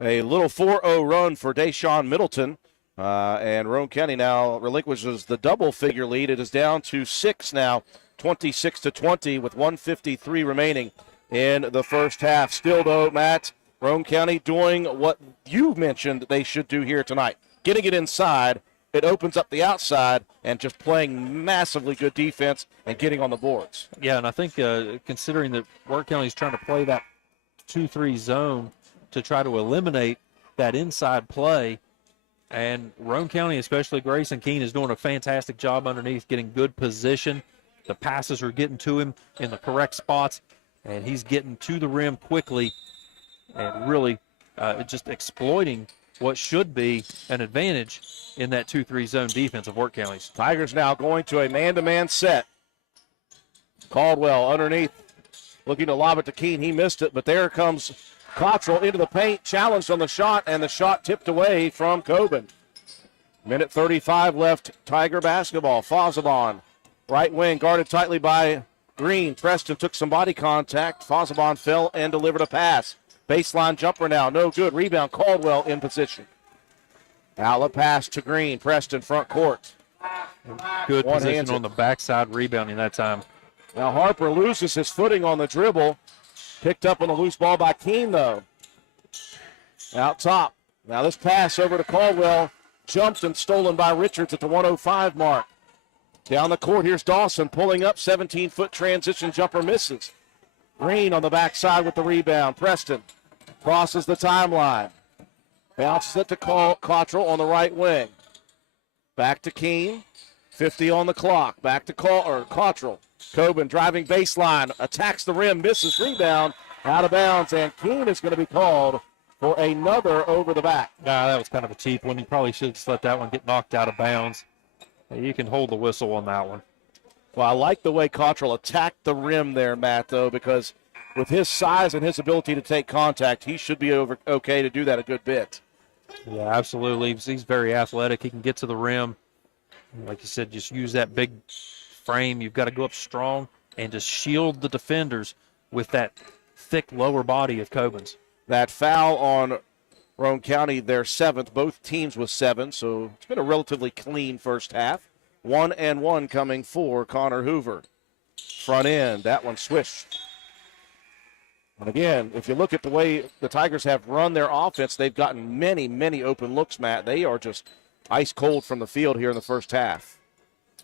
A little 4-0 run for Deshaun Middleton. And Roane County now relinquishes the double-figure lead. It is down to 6 now, 26-20 with 1:53 remaining in the first half. Still, though, Matt, Roane County doing what you mentioned they should do here tonight. Getting it inside, it opens up the outside, and just playing massively good defense and getting on the boards. Yeah, and I think considering that Wirt County is trying to play that 2-3 zone to try to eliminate that inside play, and Roane County, especially Grayson Keene, is doing a fantastic job underneath, getting good position. The passes are getting to him in the correct spots, and he's getting to the rim quickly and really just exploiting what should be an advantage in that 2-3 zone defense of Wirt County's. Tigers now going to a man-to-man set. Caldwell underneath, looking to lob it to Keene. He missed it, but there comes Cottrell into the paint, challenged on the shot, and the shot tipped away from Coben. Minute 35 left, Tiger basketball. Fosabon, right wing, guarded tightly by Green. Preston took some body contact. Fosabon fell and delivered a pass. Baseline jumper now, no good. Rebound, Caldwell in position. Outlet pass to Green. Preston front court. Good position on the backside, rebounding that time. Now Harper loses his footing on the dribble. Picked up on the loose ball by Keene, though. Out top. Now this pass over to Caldwell. Jumped and stolen by Richards at the 105 mark. Down the court, here's Dawson pulling up. 17-foot transition jumper misses. Green on the backside with the rebound. Preston crosses the timeline. Bounces it to Cottrell on the right wing. Back to Keene. 50 on the clock. Back to Cottrell. Coben driving baseline. Attacks the rim. Misses. Rebound. Out of bounds. And Keene is going to be called for another over the back. That was kind of a cheap one. He probably should have just let that one get knocked out of bounds. You can hold the whistle on that one. Well, I like the way Cottrell attacked the rim there, Matt, though, because with his size and his ability to take contact, he should be okay to do that a good bit. Yeah, absolutely. He's very athletic. He can get to the rim. Like you said, just use that big frame. You've got to go up strong and just shield the defenders with that thick lower body of Coben's. That foul on Roane County, their 7th. Both teams with 7, so it's been a relatively clean first half. 1-1 coming for Connor Hoover. Front end, that one swished. And again, if you look at the way the Tigers have run their offense, they've gotten many, many open looks, Matt. They are just ice cold from the field here in the first half.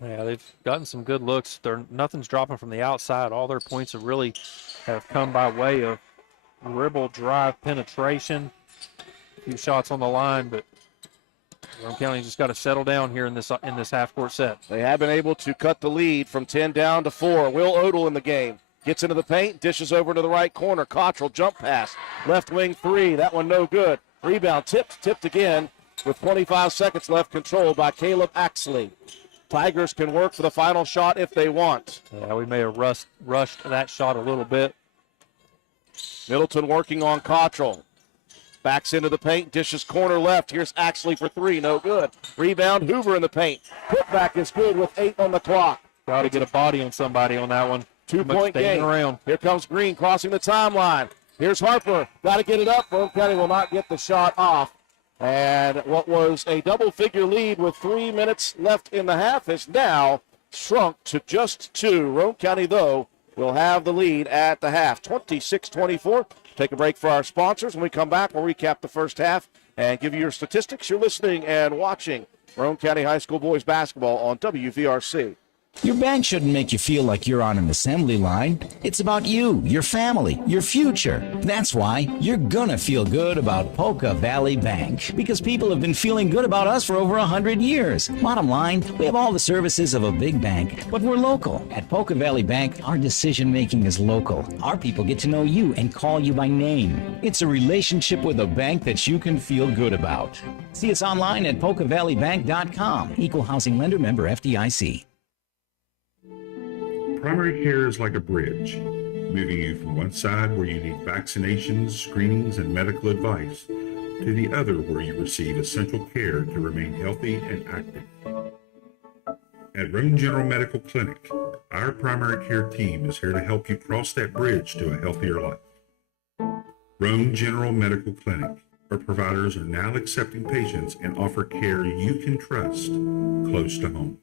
Yeah, they've gotten some good looks. Nothing's dropping from the outside. All their points have come by way of dribble, drive, penetration. A few shots on the line, but Roane County just got to settle down here in this half-court set. They have been able to cut the lead from 10 down to 4. Will Odell in the game. Gets into the paint, dishes over to the right corner. Cottrell, jump pass. Left wing 3. That one no good. Rebound tipped again with 25 seconds left, controlled by Caleb Axley. Tigers can work for the final shot if they want. Yeah, we may have rushed that shot a little bit. Middleton working on Cottrell. Backs into the paint, dishes corner left. Here's Axley for 3, no good. Rebound, Hoover in the paint. Putback is good with 8 on the clock. Got to get a body on somebody on that one. 2-point game. Around. Here comes Green crossing the timeline. Here's Harper. Got to get it up. Roane County will not get the shot off. And what was a double-figure lead with 3 minutes left in the half has now shrunk to just 2. Roane County, though, will have the lead at the half. 26-24. Take a break for our sponsors. When we come back, we'll recap the first half and give you your statistics. You're listening and watching Roane County High School boys basketball on WVRC. Your bank shouldn't make you feel like you're on an assembly line. It's about you, your family, your future. That's why you're gonna feel good about Polka Valley Bank, because people have been feeling good about us for over 100 years. Bottom line, we have all the services of a big bank, but we're local. At Polka Valley Bank, our decision making is local. Our people get to know you and call you by name. It's a relationship with a bank that you can feel good about. See us online at polkavalleybank.com. Equal housing lender, member FDIC. Primary care is like a bridge, moving you from one side where you need vaccinations, screenings, and medical advice to the other where you receive essential care to remain healthy and active. At Roane General Medical Clinic, our primary care team is here to help you cross that bridge to a healthier life. Roane General Medical Clinic. Our providers are now accepting patients and offer care you can trust close to home.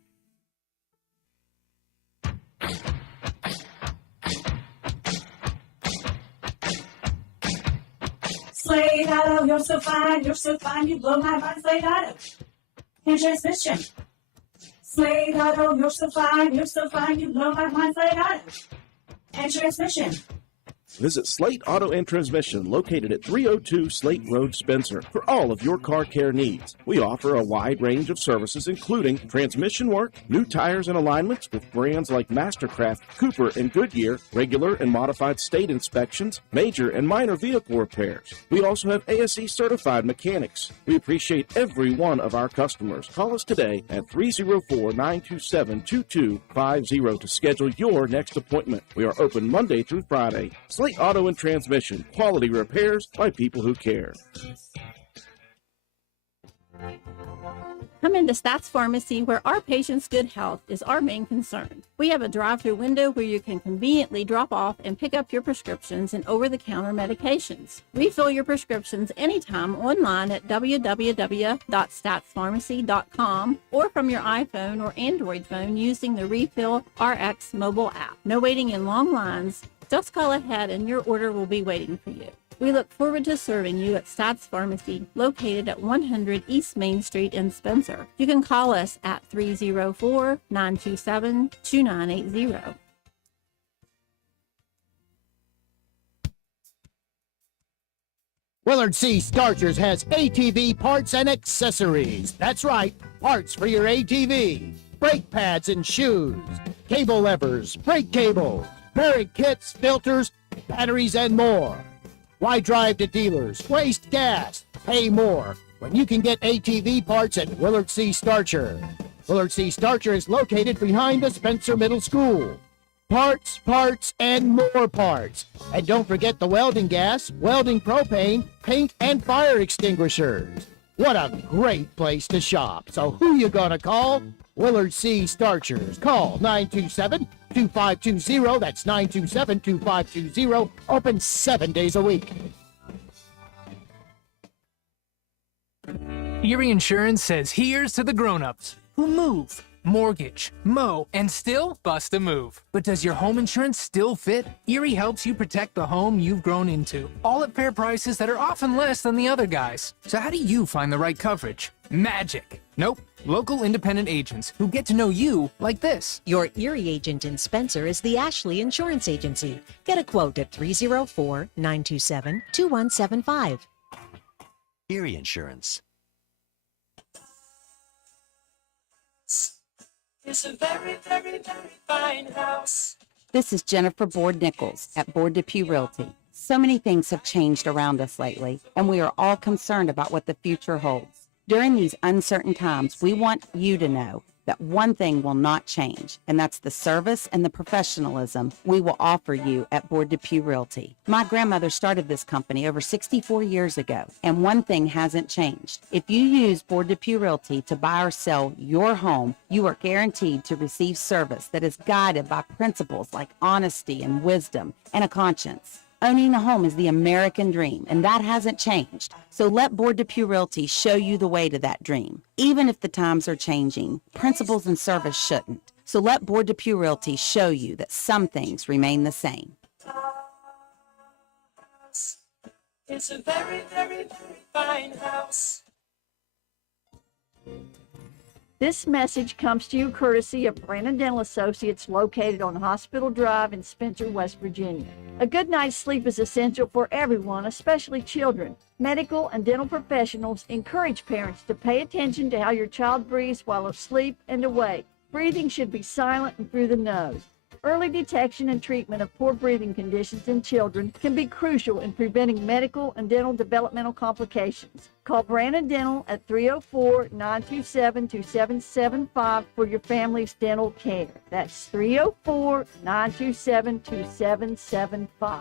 Slade Auto, you're so fine, you blow my mind, Slade Auto. And transmission. Slade Auto, you're so fine, you blow my mind, Slade Auto. And transmission. Visit Slate Auto and Transmission, located at 302 Slate Road, Spencer, for all of your car care needs. We offer a wide range of services, including transmission work, new tires and alignments with brands like Mastercraft, Cooper, and Goodyear, regular and modified state inspections, major and minor vehicle repairs. We also have ASE certified mechanics. We appreciate every one of our customers. Call us today at 304-927-2250 to schedule your next appointment. We are open Monday through Friday. Slate Auto and Transmission, quality repairs by people who care. Come into Stats Pharmacy, where our patients' good health is our main concern. We have a drive-through window where you can conveniently drop off and pick up your prescriptions and over-the-counter medications. Refill your prescriptions anytime online at www.statspharmacy.com or from your iPhone or Android phone using the Refill RX mobile app. No waiting in long lines. Just call ahead and your order will be waiting for you. We look forward to serving you at Stats Pharmacy, located at 100 East Main Street in Spencer. You can call us at 304-927-2980. Willard C. Starchers has ATV parts and accessories. That's right, parts for your ATV. Brake pads and shoes, cable levers, brake cables, bearing kits, filters, batteries, and more. Why drive to dealers, waste gas, pay more when you can get ATV parts at Willard C. Starcher? Willard C. Starcher is located behind the Spencer Middle School. Parts, parts, and more parts. And don't forget the welding gas, welding propane, paint, and fire extinguishers. What a great place to shop. So who you gonna call? Willard C. Starchers. Call 927-2520. That's 927-2520. Open 7 days a week. Erie Insurance says here's to the grown-ups who move, mortgage, mow, and still bust a move. But does your home insurance still fit? Erie helps you protect the home you've grown into, all at fair prices that are often less than the other guys. So how do you find the right coverage? Magic. Nope. Local independent agents who get to know you like this. Your Erie agent in Spencer is the Ashley Insurance Agency. Get a quote at 304-927-2175. Erie Insurance. It's a very, very, very fine house. This is Jennifer Board-Nichols at Board-Depew Realty. So many things have changed around us lately, and we are all concerned about what the future holds. During these uncertain times, we want you to know that one thing will not change, and that's the service and the professionalism we will offer you at Board-Depew Realty. My grandmother started this company over 64 years ago, and one thing hasn't changed. If you use Board-Depew Realty to buy or sell your home, you are guaranteed to receive service that is guided by principles like honesty and wisdom and a conscience. Owning a home is the American dream, and that hasn't changed. So let Board-Depew Realty show you the way to that dream. Even if the times are changing, principles and service shouldn't. So let Board-Depew Realty show you that some things remain the same. It's a very, very, very fine house. This message comes to you courtesy of Brandon Dental Associates located on Hospital Drive in Spencer, West Virginia. A good night's sleep is essential for everyone, especially children. Medical and dental professionals encourage parents to pay attention to how your child breathes while asleep and awake. Breathing should be silent and through the nose. Early detection and treatment of poor breathing conditions in children can be crucial in preventing medical and dental developmental complications. Call Brandon Dental at 304-927-2775 for your family's dental care. That's 304-927-2775.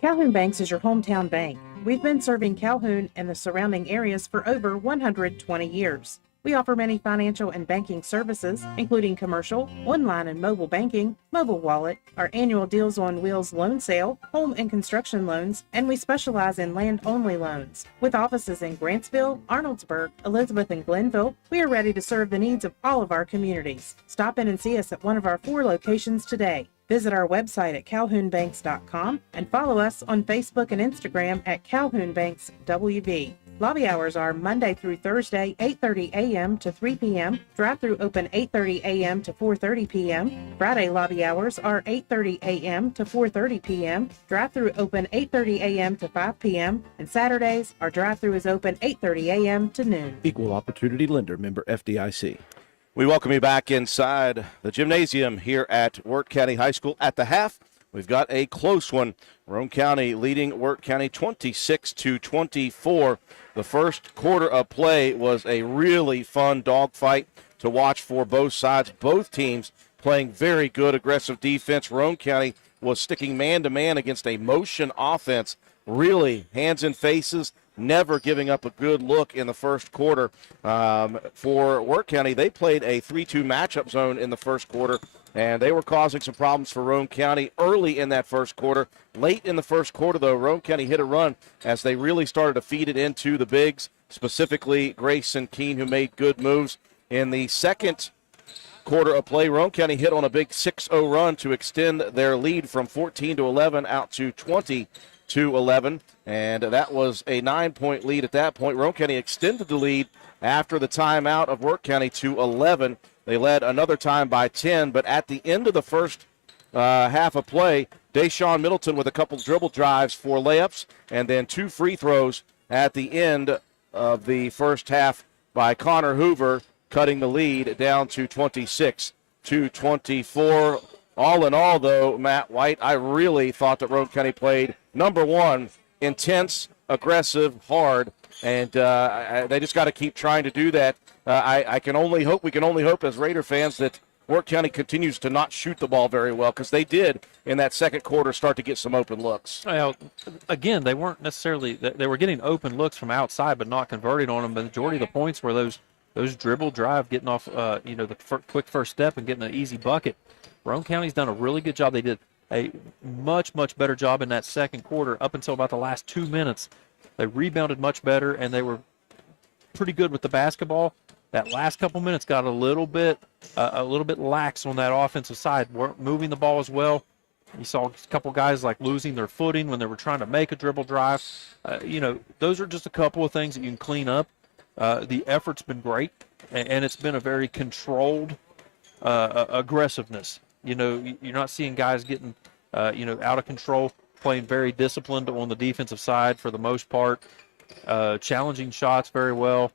Calhoun Banks is your hometown bank. We've been serving Calhoun and the surrounding areas for over 120 years. We offer many financial and banking services, including commercial, online and mobile banking, mobile wallet, our annual Deals on Wheels loan sale, home and construction loans, and we specialize in land-only loans. With offices in Grantsville, Arnoldsburg, Elizabeth, and Glenville, we are ready to serve the needs of all of our communities. Stop in and see us at one of our 4 locations today. Visit our website at calhounbanks.com and follow us on Facebook and Instagram at Calhoun Banks WV. Lobby hours are Monday through Thursday, 8:30 a.m. to 3 p.m. Drive-through open 8:30 a.m. to 4:30 p.m. Friday lobby hours are 8:30 a.m. to 4:30 p.m. Drive-through open 8:30 a.m. to 5 p.m. And Saturdays, our drive-through is open 8:30 a.m. to noon. Equal Opportunity Lender, member FDIC. We welcome you back inside the gymnasium here at Wirt County High School. At the half, we've got a close one. Roane County leading Wirt County 26-24. The first quarter of play was a really fun dogfight to watch for both sides. Both teams playing very good aggressive defense. Roane County was sticking man-to-man against a motion offense. Really hands and faces, never giving up a good look in the first quarter. For Wirt County, they played a 3-2 matchup zone in the first quarter, and they were causing some problems for Roane County early in that first quarter. Late in the first quarter, though, Roane County hit a run as they really started to feed it into the bigs, specifically Grayson Keene, who made good moves. In the second quarter of play, Roane County hit on a big 6-0 run to extend their lead from 14-11 out to 20-11, and that was a 9-point lead at that point. Roane County extended the lead after the timeout of Wirt County to 11. They led another time by 10, but at the end of the first half of play, Deshaun Middleton with a couple dribble drives for layups, and then 2 free throws at the end of the first half by Connor Hoover, cutting the lead down to 26-24. All in all, though, Matt White, I really thought that Roane County played, number one, intense, aggressive, hard, and they just got to keep trying to do that. We can only hope as Raider fans that Wirt County continues to not shoot the ball very well, because they did in that second quarter start to get some open looks. Well, again, they weren't necessarily – they were getting open looks from outside but not converting on them. The majority of the points were those dribble drive, getting off the quick first step and getting an easy bucket. Roane County's done a really good job. They did a much, much better job in that second quarter up until about the last 2 minutes. They rebounded much better, and they were pretty good with the basketball. That last couple minutes got a little bit lax on that offensive side, weren't moving the ball as well. You saw a couple guys like losing their footing when they were trying to make a dribble drive. Those are just a couple of things that you can clean up. The effort's been great, and it's been a very controlled aggressiveness. You're not seeing guys getting, out of control, playing very disciplined on the defensive side for the most part, challenging shots very well.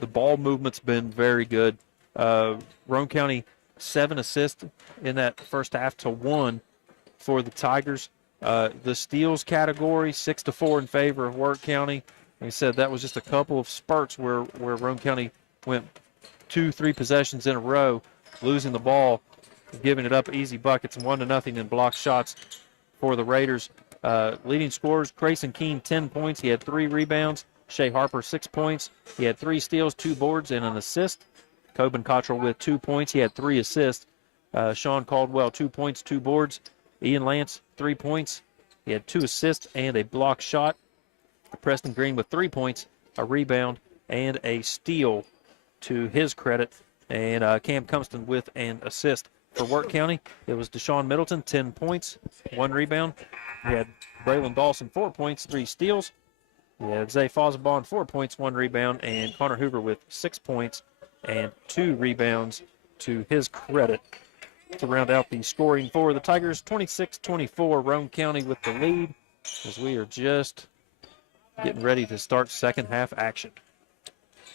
The ball movement's been very good. Roane County, 7 assists in that first half to 1 for the Tigers. The steals category, 6-4 in favor of Wirt County. Like I said, that was just a couple of spurts where Roane County went 2-3 possessions in a row, losing the ball, giving it up easy buckets, 1-0 in block shots for the Raiders. Leading scorers, Grayson Keene, 10 points. He had 3 rebounds. Shea Harper, 6 points. He had 3 steals, 2 boards, and an assist. Coben Cottrell with 2 points. He had 3 assists. Sean Caldwell, 2 points, 2 boards. Ian Lance, 3 points. He had 2 assists and a block shot. Preston Green with 3 points, a rebound, and a steal to his credit. And Cam Cumston with an assist. For Wirt County, it was Deshaun Middleton, 10 points, 1 rebound. We had Braylon Dawson, 4 points, 3 steals. Yeah, Zay Fosbaugh 4 points, 1 rebound, and Connor Hoover with 6 points and 2 rebounds to his credit to round out the scoring for the Tigers. 26-24, Roane County with the lead as we are just getting ready to start second half action.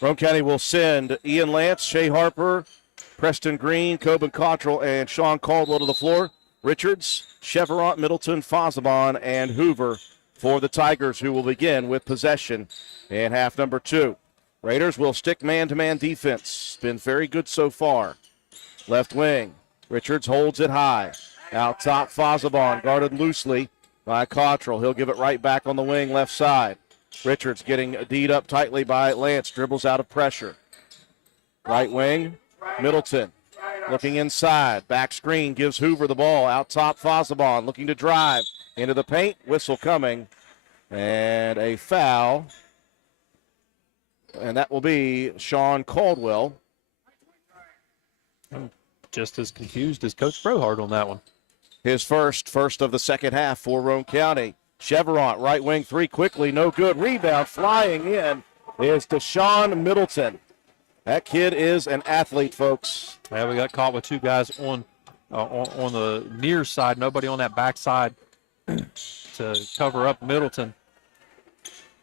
Roane County will send Ian Lance, Shea Harper, Preston Green, Coben Cottrell, and Sean Caldwell to the floor. Richards, Chevron, Middleton, Fosbaugh, and Hoover for the Tigers, who will begin with possession in half number 2. Raiders will stick man-to-man defense. Been very good so far. Left wing, Richards holds it high. Out top, Fosbaugh guarded loosely by Cottrell. He'll give it right back on the wing left side. Richards getting D'd up tightly by Lance, dribbles out of pressure. Right wing, Middleton looking inside. Back screen gives Hoover the ball. Out top, Fosbaugh looking to drive into the paint. Whistle coming. And a foul. And that will be Sean Caldwell. I'm just as confused as Coach Brohard on that one. His first of the second half for Roane County. Chevron, right wing three quickly, no good. Rebound flying in is Deshaun Middleton. That kid is an athlete, folks. Yeah, we got caught with 2 guys on the near side, nobody on that back side to cover up Middleton.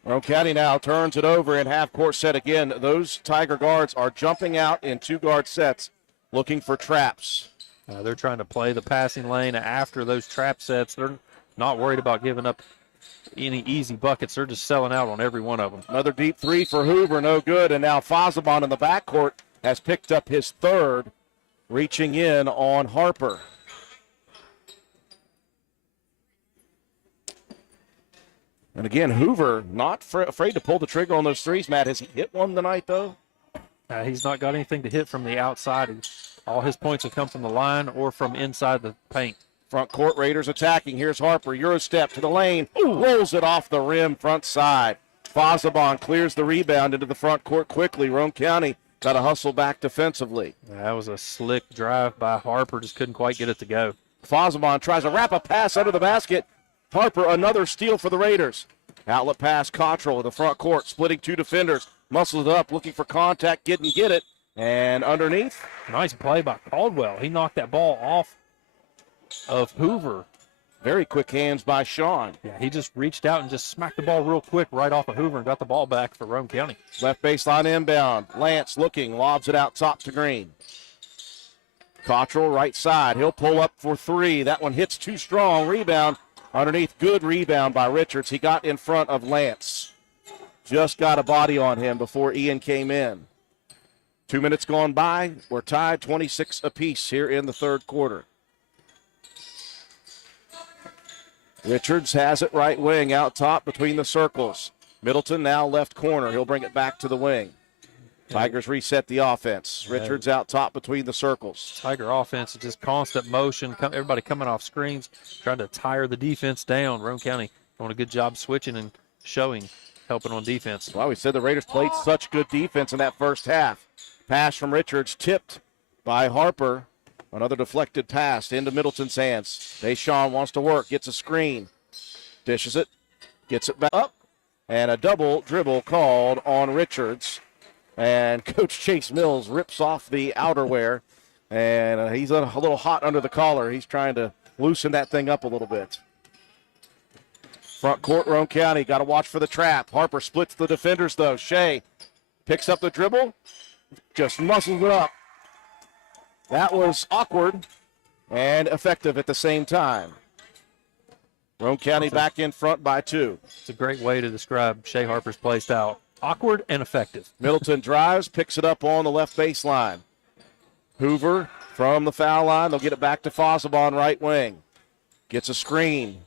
Roane County now turns it over in half-court set again. Those Tiger guards are jumping out in 2-guard sets looking for traps. They're trying to play the passing lane after those trap sets. They're not worried about giving up any easy buckets. They're just selling out on every one of them. Another deep three for Hoover, no good. And now Fosbaugh in the backcourt has picked up his third, reaching in on Harper. And again, Hoover not afraid to pull the trigger on those threes. Matt, has he hit one tonight, though? He's not got anything to hit from the outside. All his points have come from the line or from inside the paint. Front court, Raiders attacking. Here's Harper. Euro step to the lane. Rolls it off the rim, front side. Fosbaugh clears the rebound into the front court quickly. Roane County got to hustle back defensively. That was a slick drive by Harper. Just couldn't quite get it to go. Fosbaugh tries to wrap a pass under the basket. Harper, another steal for the Raiders. Outlet pass, Cottrell in the front court, splitting 2 defenders. Muscled up, looking for contact, didn't get it. And underneath. Nice play by Caldwell. He knocked that ball off of Hoover. Very quick hands by Sean. Yeah, he just reached out and just smacked the ball real quick right off of Hoover and got the ball back for Roane County. Left baseline inbound. Lance looking, lobs it out top to Green. Cottrell right side. He'll pull up for 3. That one hits too strong. Rebound underneath. Good rebound by Richards. He got in front of Lance. Just got a body on him before Ian came in. 2 minutes gone by. We're tied 26 apiece here in the third quarter. Richards has it right wing out top between the circles. Middleton now left corner. He'll bring it back to the wing. Tigers reset the offense. Richards out top between the circles. Tiger offense is just constant motion. Everybody coming off screens, trying to tire the defense down. Roane County doing a good job switching and showing, helping on defense. Well, we said the Raiders played such good defense in that first half. Pass from Richards tipped by Harper. Another deflected pass into Middleton's hands. Deshaun wants to work, gets a screen. Dishes it, gets it back up. And a double dribble called on Richards. And Coach Chase Mills rips off the outerwear. And he's a little hot under the collar. He's trying to loosen that thing up a little bit. Front court, Roane County. Got to watch for the trap. Harper splits the defenders, though. Shea picks up the dribble. Just muscles it up. That was awkward and effective at the same time. Roane County back in front by 2. It's a great way to describe Shea Harper's play style. Awkward and effective. Middleton drives, picks it up on the left baseline. Hoover from the foul line. They'll get it back to Fosbaugh right wing. Gets a screen.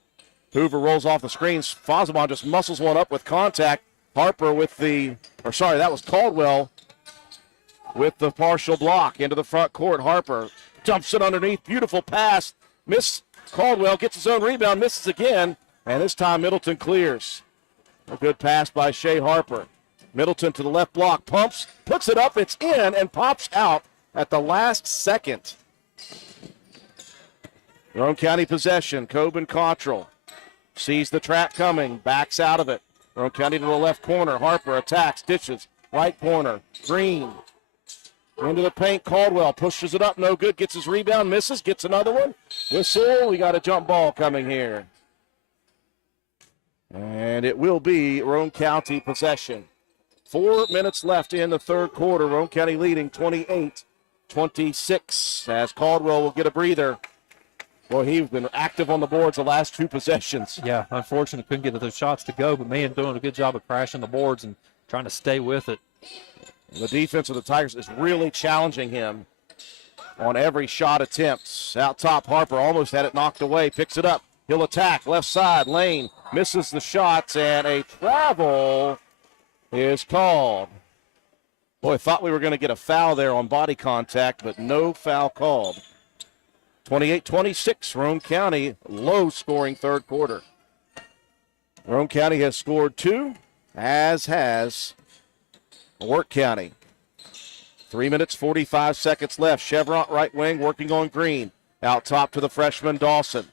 Hoover rolls off the screens. Fosbaugh just muscles one up with contact. Harper with that was Caldwell with the partial block into the front court. Harper dumps it underneath. Beautiful pass. Miss Caldwell gets his own rebound, misses again, and this time Middleton clears. A good pass by Shea Harper. Middleton to the left block, pumps, puts it up, it's in, and pops out at the last second. Roane County possession. Coben Cottrell sees the trap coming, backs out of it. Roane County to the left corner. Harper attacks, dishes, right corner. Green into the paint. Caldwell pushes it up, no good. Gets his rebound, misses, gets another one. Whistle, we got a jump ball coming here. And it will be Roane County possession. 4 minutes left in the third quarter. Roane County leading 28-26 as Caldwell will get a breather. Boy, he's been active on the boards the last 2 possessions. Yeah, unfortunately couldn't get those shots to go, but man, doing a good job of crashing the boards and trying to stay with it. The defense of the Tigers is really challenging him on every shot attempt. Out top, Harper almost had it knocked away, picks it up. He'll attack, left side, Lane misses the shots, and a travel is called. Boy, thought we were going to get a foul there on body contact, but no foul called. 28-26, Roane County, low-scoring third quarter. Roane County has scored 2, as has Wirt County. 3 minutes, 45 seconds left. Chevron right wing working on Green. Out top to the freshman Dawson.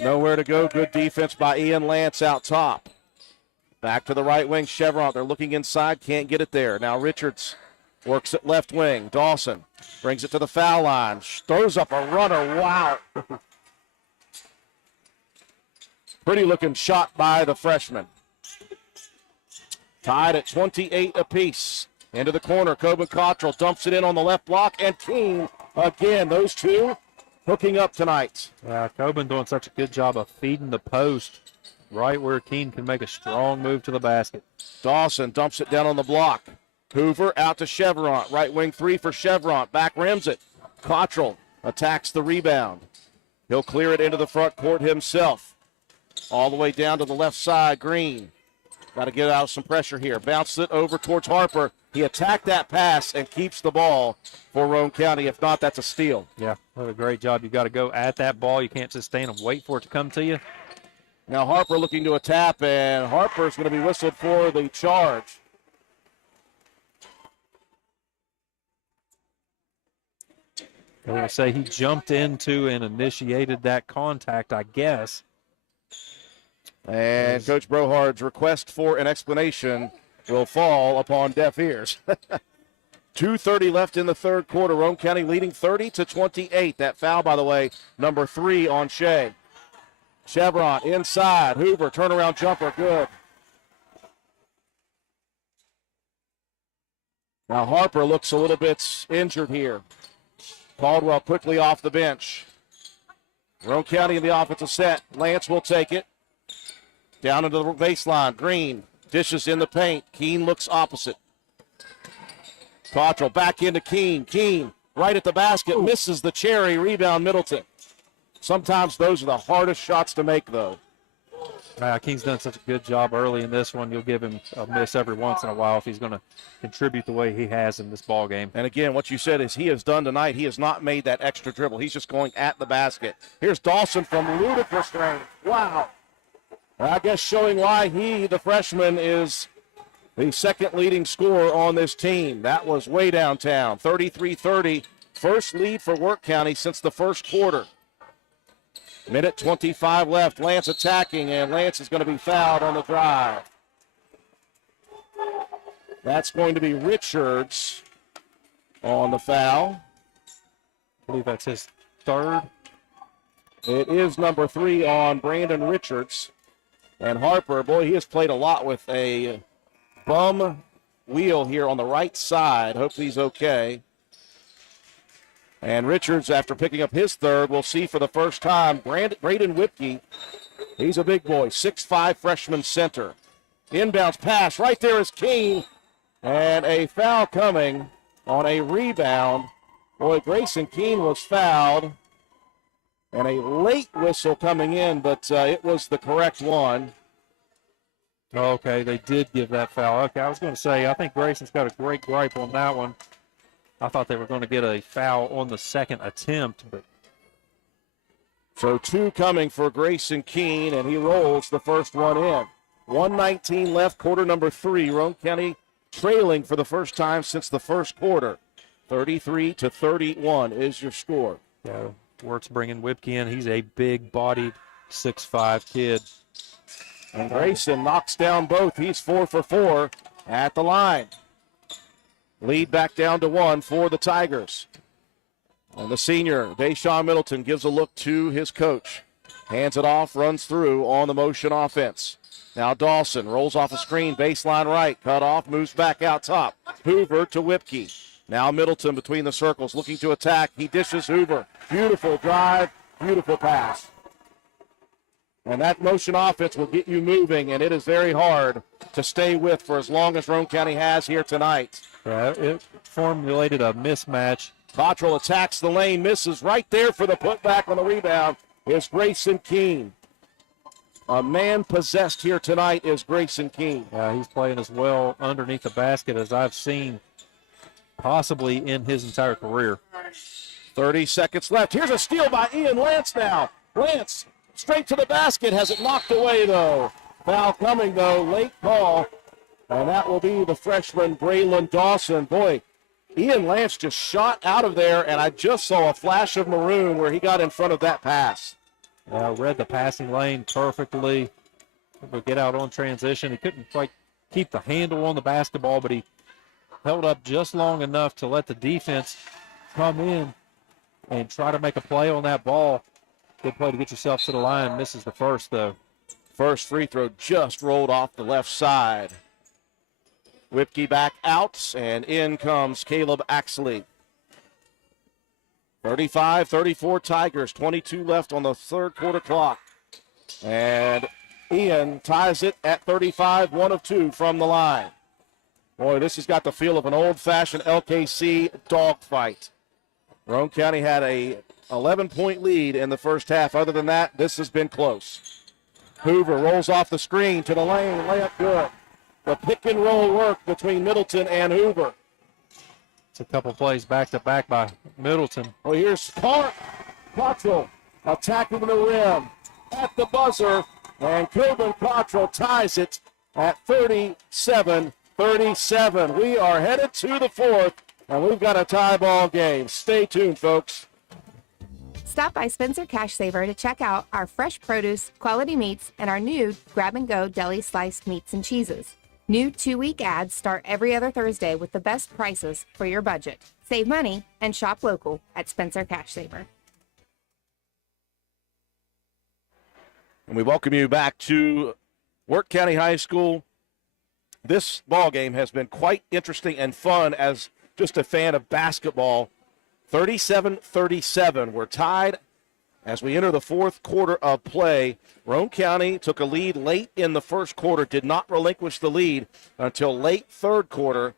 Nowhere to go. Good defense by Ian Lance out top. Back to the right wing, Chevron. They're looking inside, can't get it there. Now Richards works it left wing. Dawson brings it to the foul line. Throws up a runner. Wow. Pretty looking shot by the freshman. Tied at 28 apiece. Into the corner, Coben Cottrell dumps it in on the left block, and Keene again. Those two hooking up tonight. Yeah, Coben doing such a good job of feeding the post right where Keene can make a strong move to the basket. Dawson dumps it down on the block. Hoover out to Chevron. Right wing 3 for Chevron. Back rims it. Cottrell attacks the rebound. He'll clear it into the front court himself. All the way down to the left side, Green. Got to get out some pressure here. Bounces it over towards Harper. He attacked that pass and keeps the ball for Roane County. If not, that's a steal. Yeah, what a great job. You got to go at that ball. You can't just stand and wait for it to come to you. Now Harper looking to a tap, and Harper's going to be whistled for the charge. I want to say he jumped into and initiated that contact, I guess. And Coach Brohard's request for an explanation will fall upon deaf ears. 2:30 left in the third quarter. Roane County leading 30-28. That foul, by the way, number 3 on Shea. Chevron inside. Hoover, turnaround jumper, good. Now Harper looks a little bit injured here. Caldwell quickly off the bench. Roane County in the offensive set. Lance will take it. Down into the baseline. Green dishes in the paint. Keene looks opposite. Cottrell back into Keene. Keene right at the basket. Misses the cherry. Rebound Middleton. Sometimes those are the hardest shots to make, though. Keene's done such a good job early in this one. You'll give him a miss every once in a while if he's going to contribute the way he has in this ball game. And again, what you said is he has done tonight. He has not made that extra dribble. He's just going at the basket. Here's Dawson from ludicrous range. Wow. I guess showing why he, the freshman, is the second leading scorer on this team. That was way downtown. 33-30. First lead for Wirt County since the first quarter. Minute 25 left. Lance attacking, and Lance is going to be fouled on the drive. That's going to be Richards on the foul. I believe that's his third. It is number 3 on Brandon Richards. And Harper, boy, he has played a lot with a bum wheel here on the right side. Hopefully he's okay. And Richards, after picking up his third, we'll see for the first time, Braden Whipke. He's a big boy, 6'5" freshman center. Inbounds pass, right there is Keene. And a foul coming on a rebound. Boy, Grayson Keene was fouled. And a late whistle coming in, but it was the correct one. Okay, they did give that foul. Okay, I was going to say, I think Grayson's got a great gripe on that one. I thought they were going to get a foul on the second attempt, but. So 2 coming for Grayson Keene, and he rolls the first one in. 1:19 left, quarter number 3. Roane County trailing for the first time since the first quarter. 33-31 is your score. Yeah, Wirt's bringing Whipke in. He's a big-bodied 6'5" kid. And Grayson knocks down both. He's 4 for 4 at the line. Lead back down to 1 for the Tigers. And the senior, Deshaun Middleton, gives a look to his coach. Hands it off, runs through on the motion offense. Now Dawson rolls off a screen, baseline right, cut off, moves back out top. Hoover to Whipke. Now Middleton between the circles, looking to attack. He dishes Hoover. Beautiful drive, beautiful pass. And that motion offense will get you moving, and it is very hard to stay with for as long as Roane County has here tonight. Yeah, it formulated a mismatch. Cottrell attacks the lane, misses right there for the putback on the rebound is Grayson Keene. A man possessed here tonight is Grayson Keene. Yeah, he's playing as well underneath the basket as I've seen possibly in his entire career. 30 seconds left. Here's a steal by Ian Lance now. Lance straight to the basket. Has it knocked away, though. Foul coming, though. Late call. And that will be the freshman, Braylon Dawson. Boy, Ian Lance just shot out of there, and I just saw a flash of maroon where he got in front of that pass. Read the passing lane perfectly. We'll get out on transition. He couldn't quite keep the handle on the basketball, but he held up just long enough to let the defense come in and try to make a play on that ball. Good play to get yourself to the line. Misses the first, though. First free throw just rolled off the left side. Whipke back out, and in comes Caleb Axley. 35-34 Tigers, 22 left on the third quarter clock. And Ian ties it at 35, 1 of 2 from the line. Boy, this has got the feel of an old-fashioned LKC dogfight. Roane County had a 11-point lead in the first half. Other than that, this has been close. Hoover rolls off the screen to the lane, layup good. The pick and roll work between Middleton and Hoover. It's a couple plays back-to-back by Middleton. Well, here's Cottrell attacking the rim at the buzzer, and Kilburn Cottrell ties it at 37-37. We are headed to the fourth, and we've got a tie ball game. Stay tuned, folks. Stop by Spencer Cash Saver to check out our fresh produce, quality meats, and our new grab-and-go deli sliced meats and cheeses. New 2-week ads start every other Thursday with the best prices for your budget. Save money and shop local at Spencer Cash Saver. And we welcome you back to Wirt County High School. This ball game has been quite interesting and fun as just a fan of basketball. 37-37. We're tied as we enter the fourth quarter of play. Roane County took a lead late in the first quarter, did not relinquish the lead until late third quarter.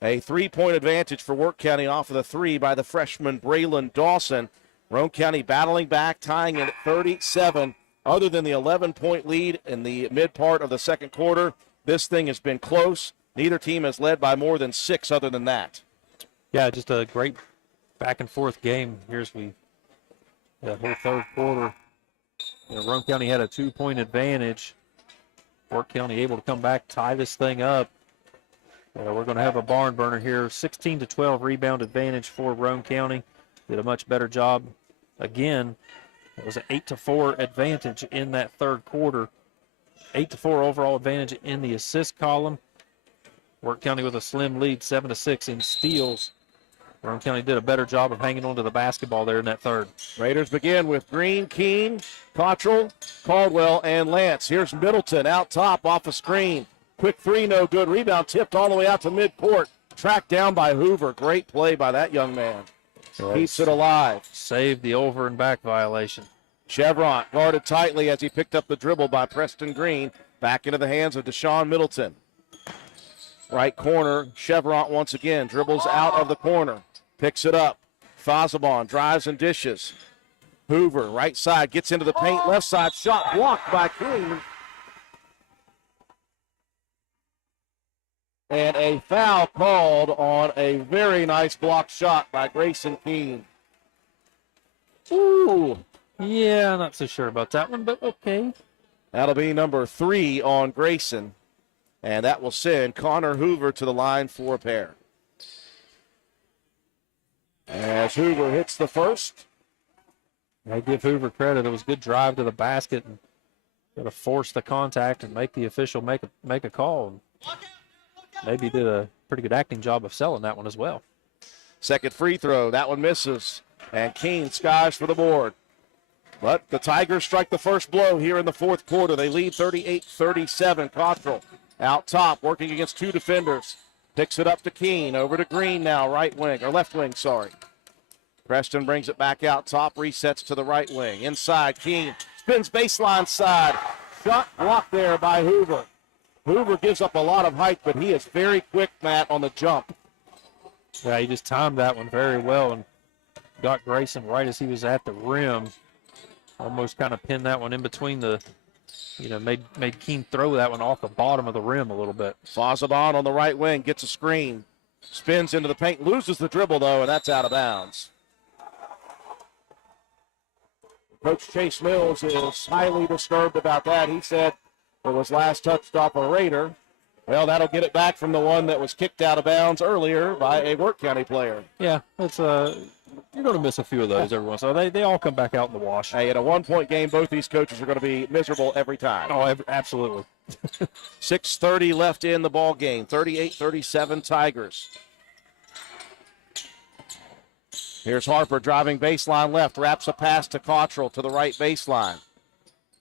A 3-point advantage for Wirt County off of the three by the freshman Braylon Dawson. Roane County battling back, tying it at 37. Other than the 11-point lead in the mid part of the second quarter, this thing has been close. Neither team has led by more than 6 other than that. Yeah, just a great back-and-forth game. Here's the whole third quarter. Roane County had a 2-point advantage. Wirt County able to come back, tie this thing up. We're going to have a barn burner here. 16-12 rebound advantage for Roane County. Did a much better job. Again, it was an 8-4 advantage in that third quarter. 8-4 overall advantage in the assist column. Wirt County with a slim lead, 7-6 in steals. Roane County did a better job of hanging on to the basketball there in that third. Raiders begin with Green, Keene, Cottrell, Caldwell, and Lance. Here's Middleton out top off a screen. Quick three, no good. Rebound tipped all the way out to midcourt. Tracked down by Hoover. Great play by that young man. Keeps it alive. Saved the over and back violation. Chevron guarded tightly as he picked up the dribble by Preston Green. Back into the hands of Deshaun Middleton. Right corner, Chevron once again dribbles out of the corner. Picks it up. Fazabon drives and dishes. Hoover, right side, gets into the paint. Left side, shot blocked by King. And a foul called on a very nice block shot by Grayson Keene. Ooh. Yeah, not so sure about that one, but okay. That'll be number 3 on Grayson. And that will send Connor Hoover to the line for a pair. As Hoover hits the first. I give Hoover credit. It was a good drive to the basket and got to force the contact and make the official make a call. And maybe did a pretty good acting job of selling that one as well. Second free throw, that one misses, and Keene skies for the board. But the Tigers strike the first blow here in the fourth quarter. They lead 38-37. Cottrell out top, working against two defenders. Picks it up to Keene, over to Green now, right wing, or left wing, sorry. Preston brings it back out top, resets to the right wing. Inside, Keene spins baseline side. Shot blocked there by Hoover. Hoover gives up a lot of height, but he is very quick, Matt, on the jump. Yeah, he just timed that one very well and got Grayson right as he was at the rim. Almost kind of pinned that one in between the, made Keene throw that one off the bottom of the rim a little bit. Fazabon on the right wing, gets a screen. Spins into the paint, loses the dribble, though, and that's out of bounds. Coach Chase Mills is highly disturbed about that. He said it was last touched off a Raider. Well, that'll get it back from the one that was kicked out of bounds earlier by a Wirt County player. Yeah, it's you're going to miss a few of those every once in a while. They all come back out in the wash. Hey, in a one-point game, both these coaches are going to be miserable every time. Oh, absolutely. 6:30 left in the ball game. 38-37 Tigers. Here's Harper driving baseline left, wraps a pass to Cottrell to the right baseline.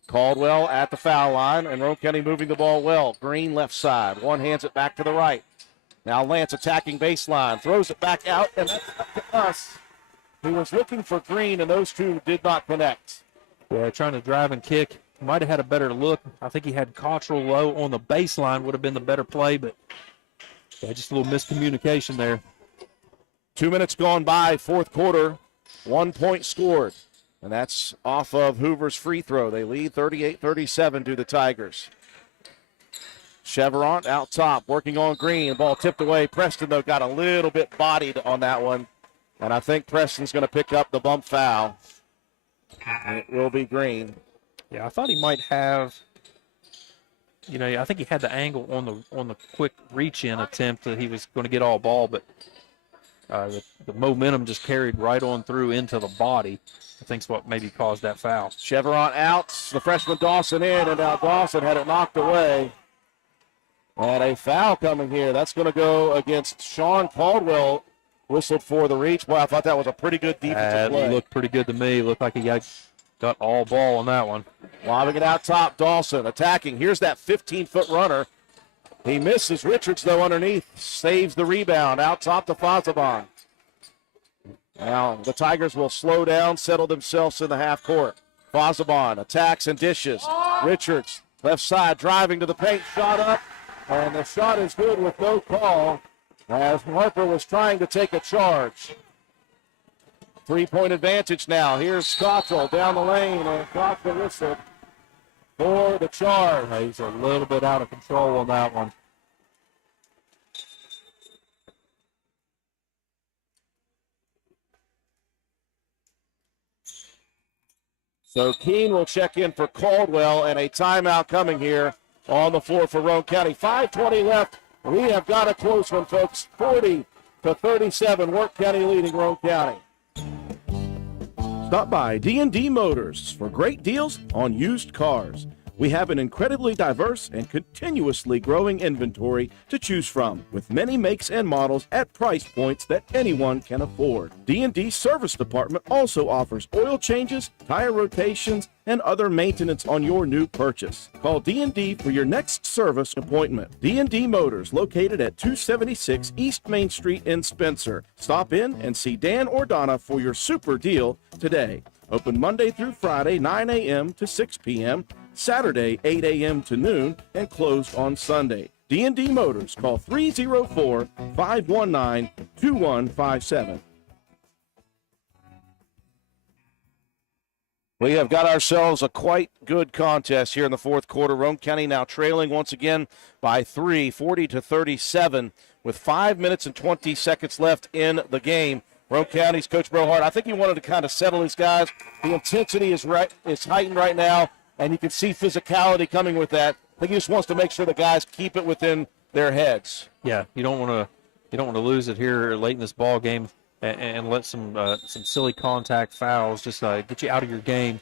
Caldwell at the foul line, and Roane County moving the ball well. Green left side. One hands it back to the right. Now Lance attacking baseline. Throws it back out, and that's up to us. He was looking for Green, and those two did not connect. Yeah, trying to drive and kick. Might have had a better look. I think he had Cottrell low on the baseline. Would have been the better play, but yeah, just a little miscommunication there. 2 minutes gone by, fourth quarter. 1 point scored. And that's off of Hoover's free throw. They lead 38-37 to the Tigers. Chevron out top, working on Green. Ball tipped away. Preston, though, got a little bit bodied on that one. And I think Preston's going to pick up the bump foul. And it will be Green. Yeah, I thought he might have, I think he had the angle on the quick reach-in attempt that he was going to get all ball, but the momentum just carried right on through into the body. I think is what maybe caused that foul. Chevron out, the freshman Dawson in, and now Dawson had it knocked away. And a foul coming here. That's going to go against Sean Caldwell, whistled for the reach. Boy, I thought that was a pretty good defensive play. It looked pretty good to me. Looked like he got all ball on that one. Lobbing it out top, Dawson attacking. Here's that 15-foot runner. He misses. Richards, though, underneath. Saves the rebound. Out top to Fazabon. Now the Tigers will slow down, settle themselves in the half court. Fazabon attacks and dishes. Richards, left side, driving to the paint. Shot up, and the shot is good with no call as Harper was trying to take a charge. 3-point advantage now. Here's Cottrell down the lane, and Cottrell whistled for the charge. He's a little bit out of control on that one. So Keene will check in for Caldwell, and a timeout coming here on the floor for Roane County. 5:20 left. We have got a close one, folks. 40-37. Wirt County leading Roane County. Stop by D&D Motors for great deals on used cars. We have an incredibly diverse and continuously growing inventory to choose from, with many makes and models at price points that anyone can afford. D&D Service Department also offers oil changes, tire rotations, and other maintenance on your new purchase. Call D&D for your next service appointment. D&D Motors, located at 276 East Main Street in Spencer. Stop in and see Dan or Donna for your super deal today. Open Monday through Friday, 9 a.m. to 6 p.m., Saturday, 8 a.m. to noon, and closed on Sunday. D&D Motors, call 304-519-2157. We have got ourselves a quite good contest here in the fourth quarter. Roane County now trailing once again by 3, 40-37, with 5 minutes and 20 seconds left in the game. Roane County's Coach Brohart, I think he wanted to kind of settle his guys. The intensity is heightened right now, and you can see physicality coming with that. I think he just wants to make sure the guys keep it within their heads. Yeah, you don't want to lose it here late in this ball game and let some silly contact fouls just get you out of your game.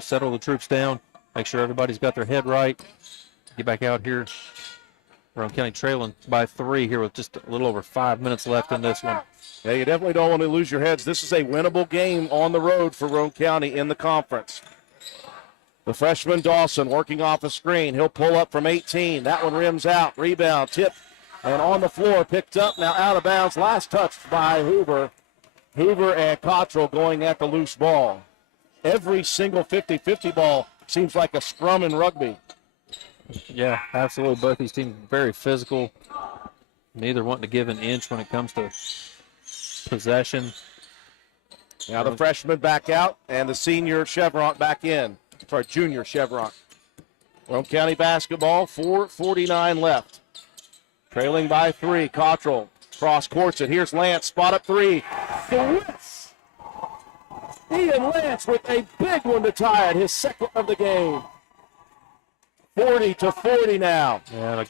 Settle the troops down. make sure everybody's got their head right. Get back out here. Roane County trailing by 3 here with just a little over 5 minutes left in this one. Yeah, you definitely don't want to lose your heads. This is a winnable game on the road for Roane County in the conference. The freshman Dawson working off a screen. He'll pull up from 18. That one rims out. Rebound, tip, and on the floor, picked up, now out of bounds. Last touch by Hoover. Hoover and Cottrell going at the loose ball. Every single 50-50 ball seems like a scrum in rugby. Yeah, absolutely. Both these teams very physical. Neither wanting to give an inch when it comes to possession. Now the freshman back out and the senior Chevron back in. Sorry, junior Chevron. Roane County basketball, 4:49 left. Trailing by 3. Cottrell cross courts it. Here's Lance, spot up 3. Swiss. Ian Lance with a big one to tie it, his second of the game. 40-40 now. And a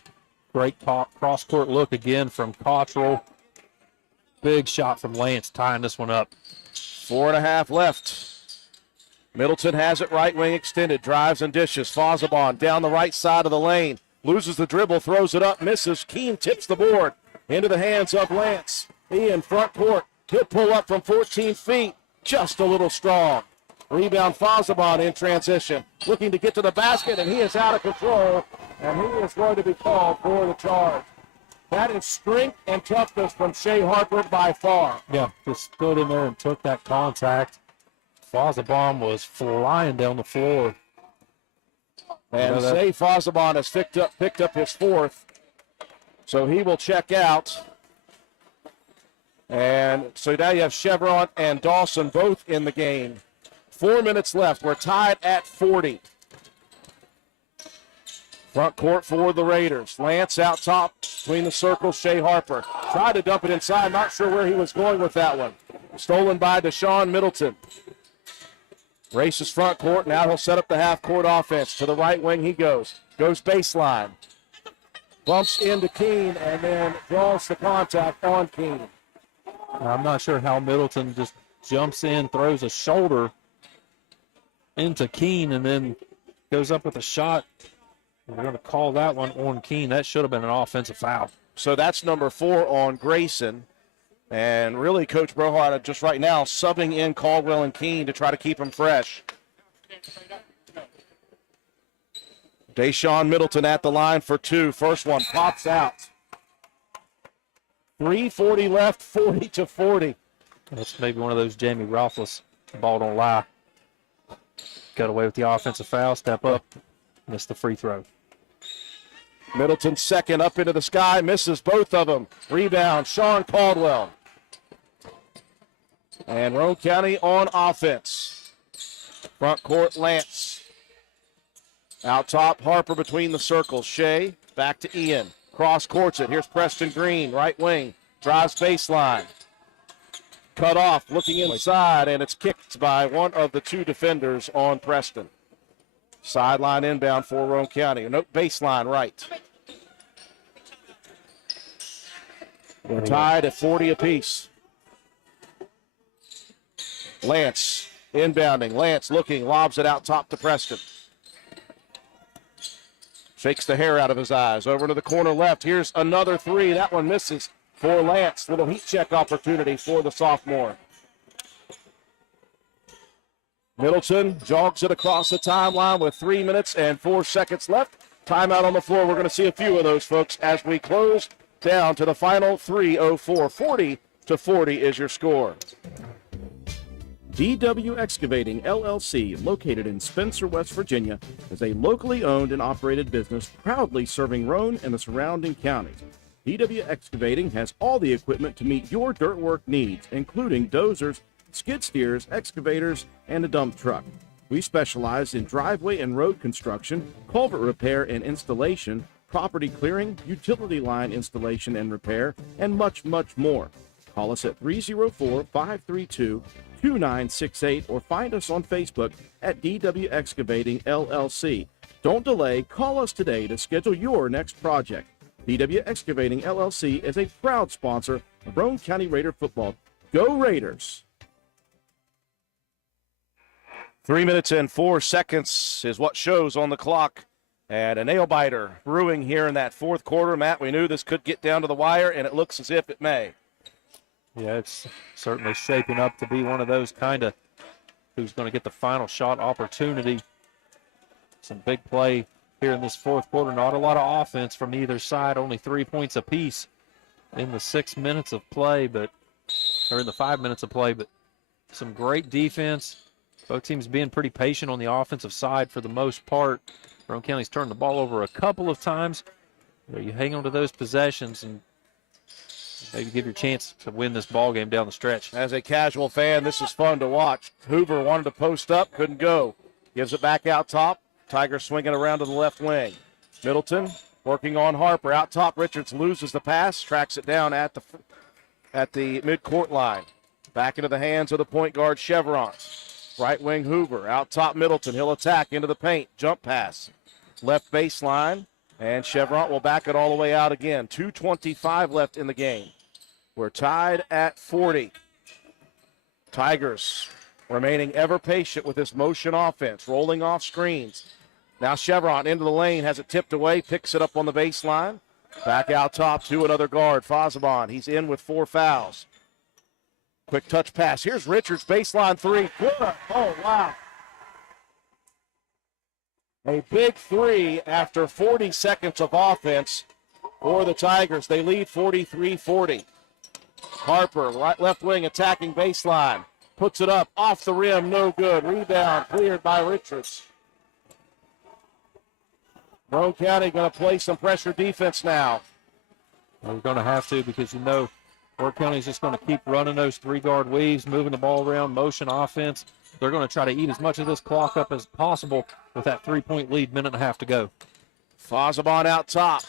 great cross-court look again from Cottrell. Big shot from Lance tying this one up. 4.5 left. Middleton has it right wing extended, drives and dishes. Fazabon down the right side of the lane. Loses the dribble, throws it up, misses. Keene tips the board into the hands of Lance. Ian front court. He'll pull up from 14 feet. Just a little strong. Rebound Fazabon in transition. Looking to get to the basket, and he is out of control. And he is going to be called for the charge. That is strength and toughness from Shea Harper by far. Yeah, just stood in there and took that contact. Fazabon was flying down the floor. And Shea Fazabon has picked up his 4th. So he will check out. And so now you have Chevron and Dawson both in the game. 4 minutes left. We're tied at 40. Front court for the Raiders. Lance out top between the circles. Shea Harper tried to dump it inside. Not sure where he was going with that one. Stolen by Deshaun Middleton. Races front court. Now he'll set up the half-court offense. To the right wing he goes. Goes baseline. Bumps into Keene and then draws the contact on Keene. I'm not sure how Middleton just jumps in, throws a shoulder into Keene, and then goes up with a shot. We're going to call that one on Keene. That should have been an offensive foul. So that's number 4 on Grayson. And really, Coach Brohart just right now subbing in Caldwell and Keene to try to keep them fresh. Deshaun Middleton at the line for 2. First one pops out. 3:40 left, 40-40. That's maybe one of those Jamie Rothfuss ball don't lie. Got away with the offensive foul, step up, missed the free throw. Middleton second up into the sky, misses both of them. Rebound, Sean Caldwell. And Roane County on offense. Front court, Lance. Out top, Harper between the circles. Shea, back to Ian. Cross courts it. Here's Preston Green, right wing. Drives baseline. Cut off, looking inside, and it's kicked by one of the 2 defenders on Preston. Sideline inbound for Roane County. Nope, baseline right. We're tied at 40 apiece. Lance inbounding. Lance looking, lobs it out top to Preston. Shakes the hair out of his eyes. Over to the corner left. Here's another 3. That one misses for Lance. Little heat check opportunity for the sophomore. Middleton jogs it across the timeline with 3 minutes and 4 seconds left. Timeout on the floor. We're going to see a few of those, folks, as we close down to the final 3:04. 40-40 is your score. DW Excavating, LLC, located in Spencer, West Virginia, is a locally owned and operated business proudly serving Roane and the surrounding counties. DW Excavating has all the equipment to meet your dirt work needs, including dozers, skid steers, excavators, and a dump truck. We specialize in driveway and road construction, culvert repair and installation, property clearing, utility line installation and repair, and much, much more. Call us at 304-532-2968 or find us on Facebook at DW Excavating LLC. Don't delay, call us today to schedule your next project. DW Excavating LLC is a proud sponsor of Roane County Raider football. Go Raiders! 3 minutes and 4 seconds is what shows on the clock. And a nail-biter brewing here in that fourth quarter. Matt, we knew this could get down to the wire, and it looks as if it may. Yeah, it's certainly shaping up to be one of those kind of who's going to get the final shot opportunity. Some big play here in this fourth quarter. Not a lot of offense from either side, only 3 points apiece in the 6 minutes of play, or in the 5 minutes of play, but some great defense. Both teams being pretty patient on the offensive side for the most part. Roane County's turned the ball over a couple of times. You hang on to those possessions and maybe give your chance to win this ball game down the stretch. As a casual fan, this is fun to watch. Hoover wanted to post up, couldn't go. Gives it back out top. Tigers swinging around to the left wing. Middleton working on Harper. Out top, Richards loses the pass, tracks it down at the midcourt line. Back into the hands of the point guard, Chevron. Right wing Hoover. Out top, Middleton. He'll attack into the paint. Jump pass. Left baseline. And Chevron will back it all the way out again. 2:25 left in the game. We're tied at 40. Tigers remaining ever patient with this motion offense. Rolling off screens. Now Chevron into the lane. Has it tipped away. Picks it up on the baseline. Back out top to another guard. Fazabon. He's in with 4 fouls. Quick touch pass. Here's Richards, baseline 3. Good. Oh, wow. A big 3 after 40 seconds of offense for the Tigers. They lead 43-40. Harper, right left wing, attacking baseline. Puts it up, off the rim, no good. Rebound cleared by Richards. Roane County going to play some pressure defense now. We're going to have to because Wirt County's just going to keep running those 3-guard weaves, moving the ball around, motion offense. They're going to try to eat as much of this clock up as possible with that 3-point lead, minute and a half to go. Fazabon out top,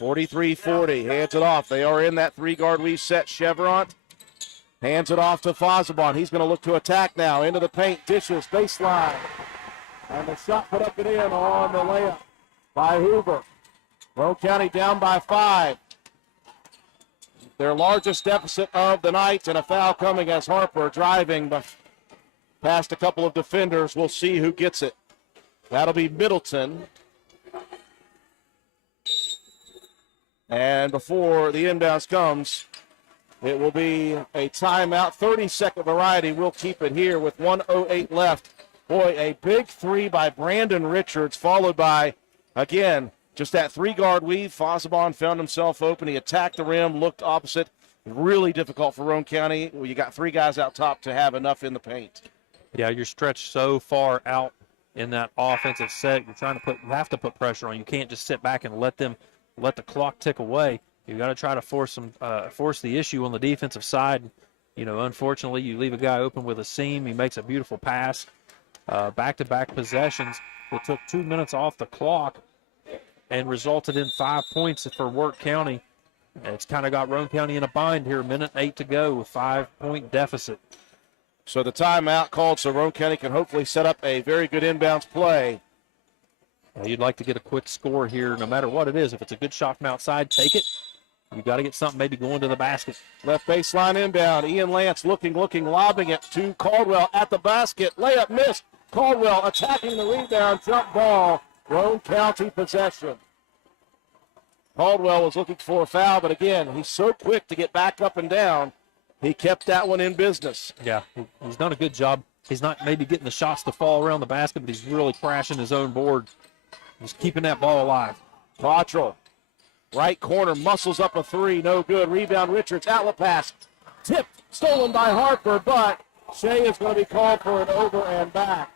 43-40, hands it off. They are in that 3-guard weave set. Chevron hands it off to Fazabon. He's going to look to attack now, into the paint, dishes, baseline. And the shot put up and in on the layup by Hoover. Roane County down by 5. Their largest deficit of the night, and a foul coming as Harper driving past a couple of defenders. We'll see who gets it. That'll be Middleton. And before the inbounds comes, it will be a timeout, 30-second variety. We'll keep it here with 1:08 left. Boy, a big 3 by Brandon Richards, followed by, again, just that 3-guard weave. Fazabon found himself open. He attacked the rim, looked opposite. Really difficult for Roane County. Well, you got 3 guys out top to have enough in the paint. Yeah, you're stretched so far out in that offensive set. You have to put pressure on. You can't just sit back and let the clock tick away. You got to try to force the issue on the defensive side. Unfortunately, you leave a guy open with a seam. He makes a beautiful pass. Back-to-back possessions. It took 2 minutes off the clock and resulted in 5 points for Wirt County. It's kind of got Roane County in a bind here, 1:08 to go with 5-point deficit. So the timeout called so Roane County can hopefully set up a very good inbounds play. You'd like to get a quick score here no matter what it is. If it's a good shot from outside, take it. You've got to get something maybe going to the basket. Left baseline inbound. Ian Lance looking, lobbing it to Caldwell at the basket. Layup missed. Caldwell attacking the rebound. Jump ball. Roane County possession. Caldwell was looking for a foul, but again, he's so quick to get back up and down. He kept that one in business. Yeah, he's done a good job. He's not maybe getting the shots to fall around the basket, but he's really crashing his own board. He's keeping that ball alive. Cottrell, right corner, muscles up a 3, no good. Rebound, Richards, outlet pass. Tipped, stolen by Harper, but Shea is going to be called for an over and back.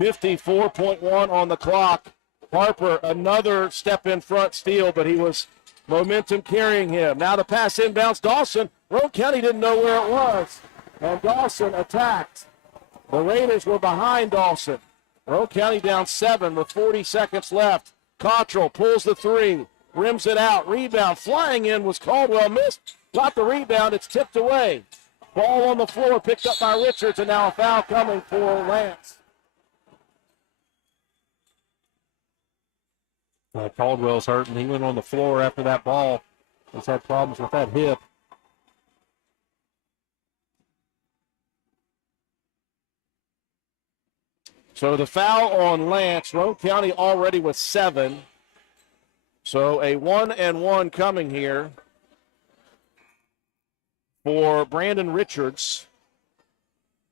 .1 on the clock. Harper, another step in front steal, but he was momentum carrying him. Now the pass inbounds. Dawson. Roane County didn't know where it was, and Dawson attacked. The Raiders were behind Dawson. Roane County down 7 with 40 seconds left. Cottrell pulls the 3, rims it out. Rebound flying in was Caldwell. Missed. Got the rebound. It's tipped away. Ball on the floor picked up by Richards, and now a foul coming for Lance. Caldwell's hurt, and he went on the floor after that ball. He's had problems with that hip. So the foul on Lance. Roane County already with 7. So a 1-and-1 coming here for Brandon Richards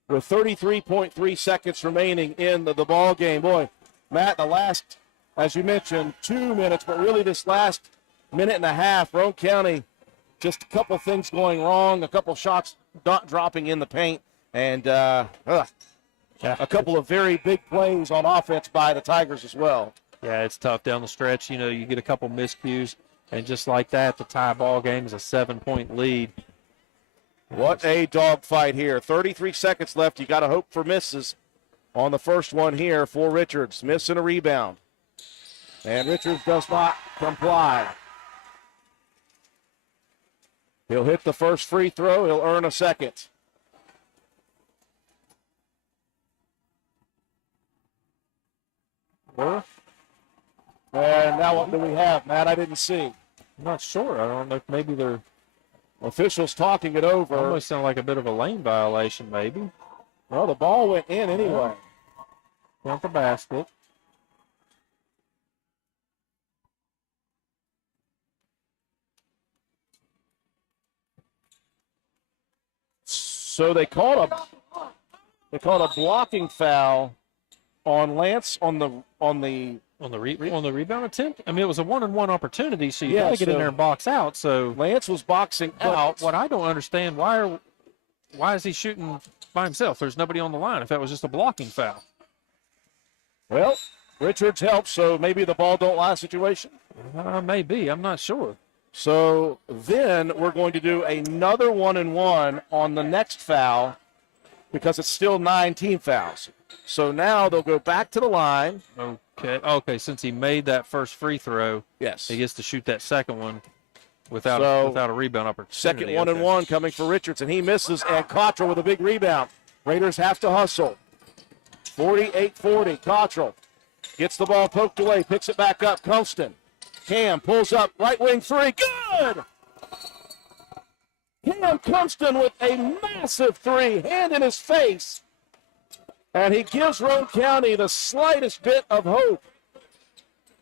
with 33.3 seconds remaining in the ball game. Boy, Matt, the last, as you mentioned, 2 minutes, but really this last minute and a half, Roane County, just a couple things going wrong, a couple shots not dropping in the paint, and a couple of very big plays on offense by the Tigers as well. Yeah, it's tough down the stretch. You know, you get a couple miscues, and just like that, the tie ball game is a 7-point lead. What a dogfight here. 33 seconds left. You got to hope for misses on the first one here for Richards. Miss and a rebound. And Richards does not comply. He'll hit the first free throw. He'll earn a second. And now what do we have, Matt? I didn't see. I'm not sure. I don't know if maybe they're officials talking it over. Almost sound like a bit of a lane violation, maybe. Well, the ball went in anyway. Count the basket. So they called a blocking foul on Lance on the rebound attempt. I mean, it was a 1-on-1 opportunity, so you got to get in there and box out. So Lance was boxing out. What I don't understand, why is he shooting by himself? There's nobody on the line. If that was just a blocking foul. Well, Richards helps, so maybe the ball don't lie situation. Maybe. I'm not sure. So then we're going to do another 1-and-1 on the next foul because it's still 9 team fouls. So now they'll go back to the line. Okay. Since he made that first free throw, yes, he gets to shoot that second one without a rebound opportunity. Second 1-and-1 coming for Richards, and he misses. And Cottrell with a big rebound. Raiders have to hustle. 48-40. Cottrell gets the ball poked away, picks it back up. Constant. Cam pulls up, right wing three, good! Cam Constant with a massive three, hand in his face. And he gives Roane County the slightest bit of hope.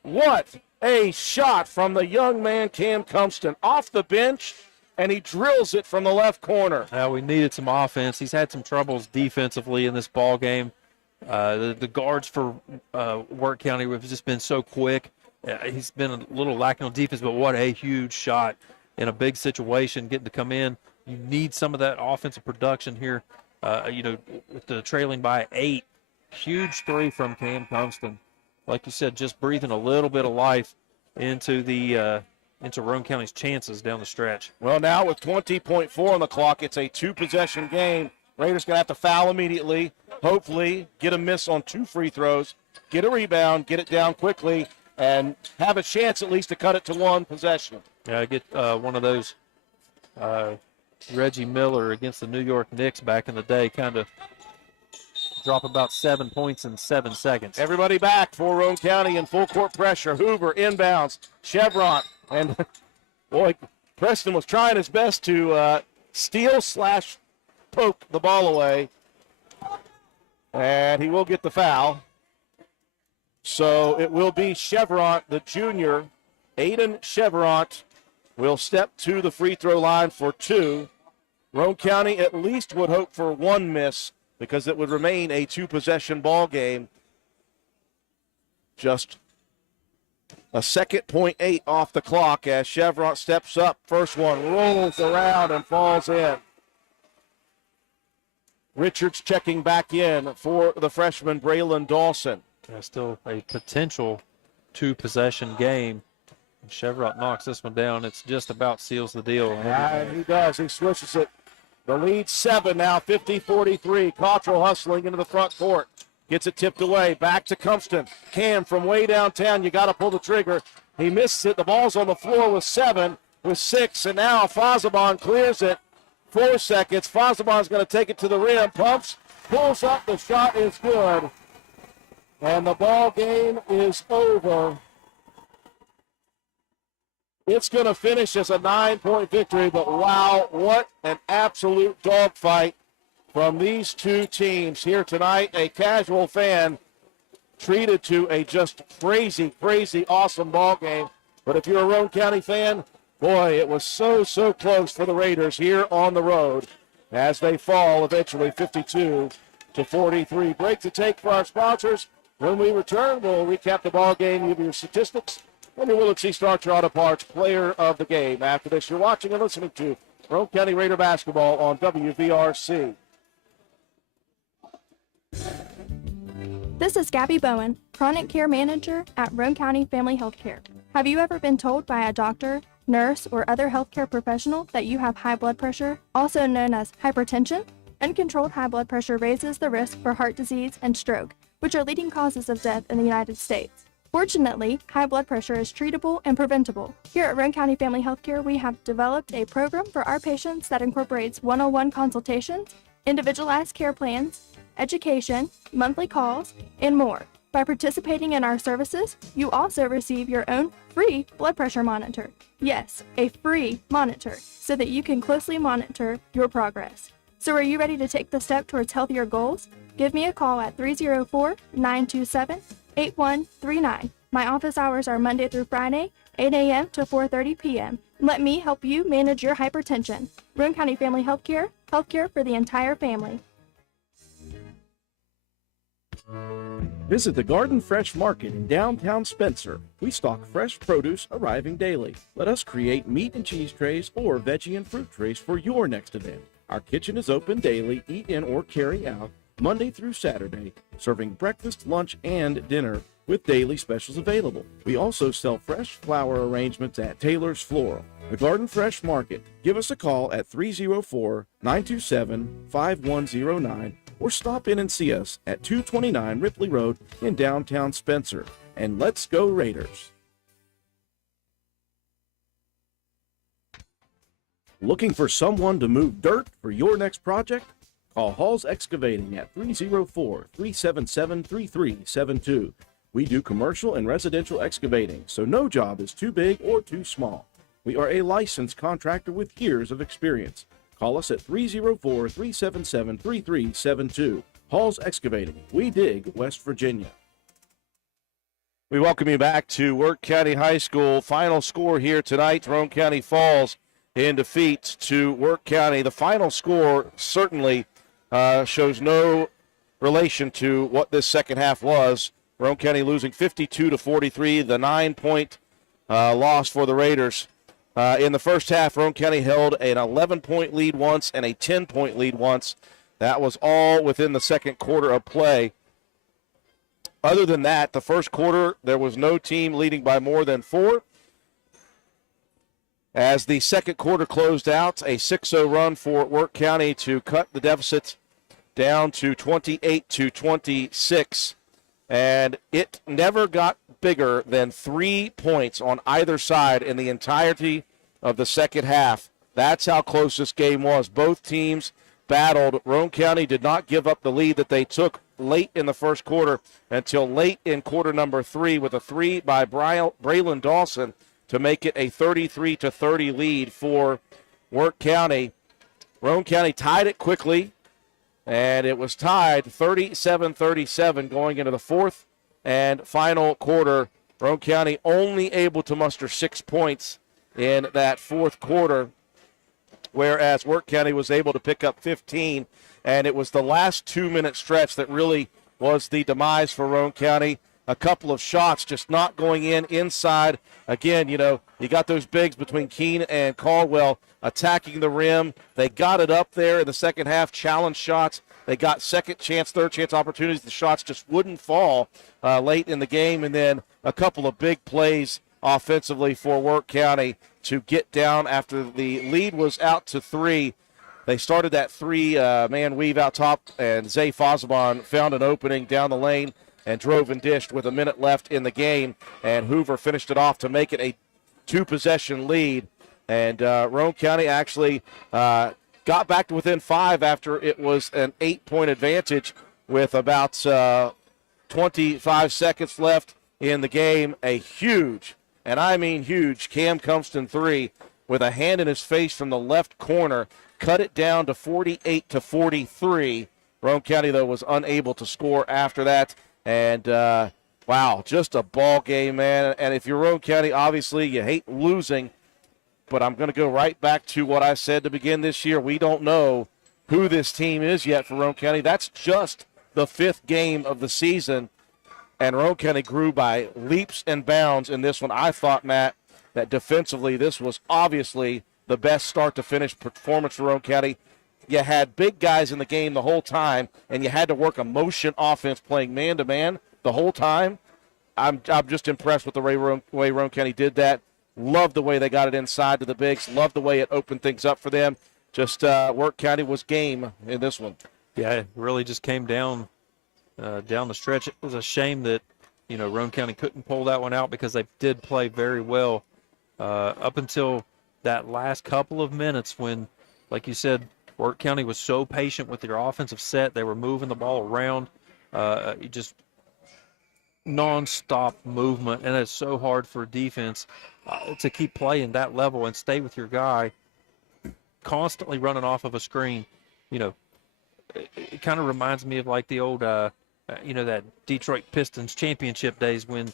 What a shot from the young man, Cam Constant, off the bench, and he drills it from the left corner. We needed some offense. He's had some troubles defensively in this ball game. The guards for Wirt County have just been so quick. He's been a little lacking on defense, but what a huge shot in a big situation, getting to come in. You need some of that offensive production here, with the trailing by 8. Huge three from Cam Constant. Like you said, just breathing a little bit of life into Roane County's chances down the stretch. Well, now with 20.4 on the clock, it's a 2-possession game. Raiders going to have to foul immediately, hopefully get a miss on 2 free throws, get a rebound, get it down quickly, and have a chance at least to cut it to 1 possession. Yeah, get one of those Reggie Miller against the New York Knicks back in the day, kind of drop about 7 points in 7 seconds. Everybody back for Roane County in full court pressure. Hoover inbounds, Chevron, and boy, Preston was trying his best to steal/poke the ball away, and he will get the foul. So it will be Chevron, the junior, Aiden Chevron, will step to the free throw line for 2. Roane County at least would hope for 1 miss because it would remain a 2-possession ball game. Just a second, 0.8 off the clock as Chevron steps up. First one rolls around and falls in. Richards checking back in for the freshman Braylon Dawson. Still a potential 2-possession game. Chevron knocks this one down. It's just about seals the deal. And he does. He switches it. The lead 7 now, 50-43. Cottrell hustling into the front court. Gets it tipped away. Back to Constant. Cam from way downtown. You got to pull the trigger. He misses it. The ball's on the floor with 7, with 6. And now Fazabon clears it. 4 seconds. Fazabon's going to take it to the rim. Pumps. Pulls up. The shot is good. And the ball game is over. It's going to finish as a 9-point victory, but wow, what an absolute dogfight from these two teams here tonight. A casual fan treated to a just crazy, crazy, awesome ball game. But if you're a Roane County fan, boy, it was so, so close for the Raiders here on the road as they fall eventually 52-43. Break to take for our sponsors. When we return, we'll recap the ball game, give you your statistics, and we will see Starcher Auto Parts Player of the Game. After this, you're watching and listening to Roane County Raider basketball on WVRC. This is Gabby Bowen, Chronic Care Manager at Roane County Family Healthcare. Have you ever been told by a doctor, nurse, or other healthcare professional that you have high blood pressure, also known as hypertension? Uncontrolled high blood pressure raises the risk for heart disease and stroke, which are leading causes of death in the United States. Fortunately, high blood pressure is treatable and preventable. Here at Roane County Family Healthcare, we have developed a program for our patients that incorporates one-on-one consultations, individualized care plans, education, monthly calls, and more. By participating in our services, you also receive your own free blood pressure monitor. Yes, a free monitor, so that you can closely monitor your progress. So are you ready to take the step towards healthier goals? Give me a call at 304-927-8139. My office hours are Monday through Friday, 8 a.m. to 4:30 p.m. Let me help you manage your hypertension. Roane County Family Healthcare, healthcare for the entire family. Visit the Garden Fresh Market in downtown Spencer. We stock fresh produce arriving daily. Let us create meat and cheese trays or veggie and fruit trays for your next event. Our kitchen is open daily, eat in or carry out, Monday through Saturday, serving breakfast, lunch, and dinner with daily specials available. We also sell fresh flower arrangements at Taylor's Floral. The Garden Fresh Market. Give us a call at 304-927-5109 or stop in and see us at 229 Ripley Road in downtown Spencer. And let's go Raiders! Looking for someone to move dirt for your next project? Call Hall's Excavating at 304-377-3372. We do commercial and residential excavating, so no job is too big or too small. We are a licensed contractor with years of experience. Call us at 304-377-3372. Hall's Excavating. We dig West Virginia. We welcome you back to Wirt County High School. Final score here tonight. Roane County falls in defeat to Wirt County. The final score certainly shows no relation to what this second half was. Roane County losing 52-43, the 9-point loss for the Raiders. In the first half, Roane County held an 11-point lead once and a 10-point lead once. That was all within the second quarter of play. Other than that, the first quarter, there was no team leading by more than 4. As the second quarter closed out, a 6-0 run for Wirt County to cut the deficit down to 28-26. And it never got bigger than 3 points on either side in the entirety of the second half. That's how close this game was. Both teams battled. Roane County did not give up the lead that they took late in the first quarter until late in quarter number 3 with a 3 by Braylon Dawson to make it a 33-30 lead for Wirt County. Roane County tied it quickly, and it was tied 37-37 going into the fourth and final quarter. Roane County only able to muster 6 points in that fourth quarter, whereas Wirt County was able to pick up 15, and it was the last 2-minute stretch that really was the demise for Roane County. A couple of shots just not going in inside. Again, you got those bigs between Keene and Caldwell attacking the rim. They got it up there in the second half, challenge shots. They got second chance, third chance opportunities. The shots just wouldn't fall late in the game. And then a couple of big plays offensively for Wirt County to get down after the lead was out to 3. They started that 3-man weave out top, and Zay Fosabon found an opening down the lane and drove and dished with a minute left in the game, and Hoover finished it off to make it a 2-possession lead. And Roane County actually got back to within 5 after it was an 8-point advantage with about 25 seconds left in the game. A huge and I mean huge, Cam Cumston 3 with a hand in his face from the left corner, cut it down to 48-43. Roane County, though, was unable to score after that. And, wow, just a ball game, man. And if you're Roane County, obviously you hate losing. But I'm going to go right back to what I said to begin this year. We don't know who this team is yet for Roane County. That's just the 5th game of the season. And Roane County grew by leaps and bounds in this one. I thought, Matt, that defensively this was obviously the best start-to-finish performance for Roane County. You had big guys in the game the whole time, and you had to work a motion offense playing man-to-man the whole time. I'm just impressed with the way Roane County did that. Love the way they got it inside to the bigs. Love the way it opened things up for them. Just Wirt County was game in this one. Yeah, it really just came down the stretch. It was a shame that, Roane County couldn't pull that one out because they did play very well up until that last couple of minutes when, like you said, Wirt County was so patient with their offensive set. They were moving the ball around, just nonstop movement, and it's so hard for defense to keep playing that level and stay with your guy, constantly running off of a screen. It kind of reminds me of like the old, that Detroit Pistons championship days when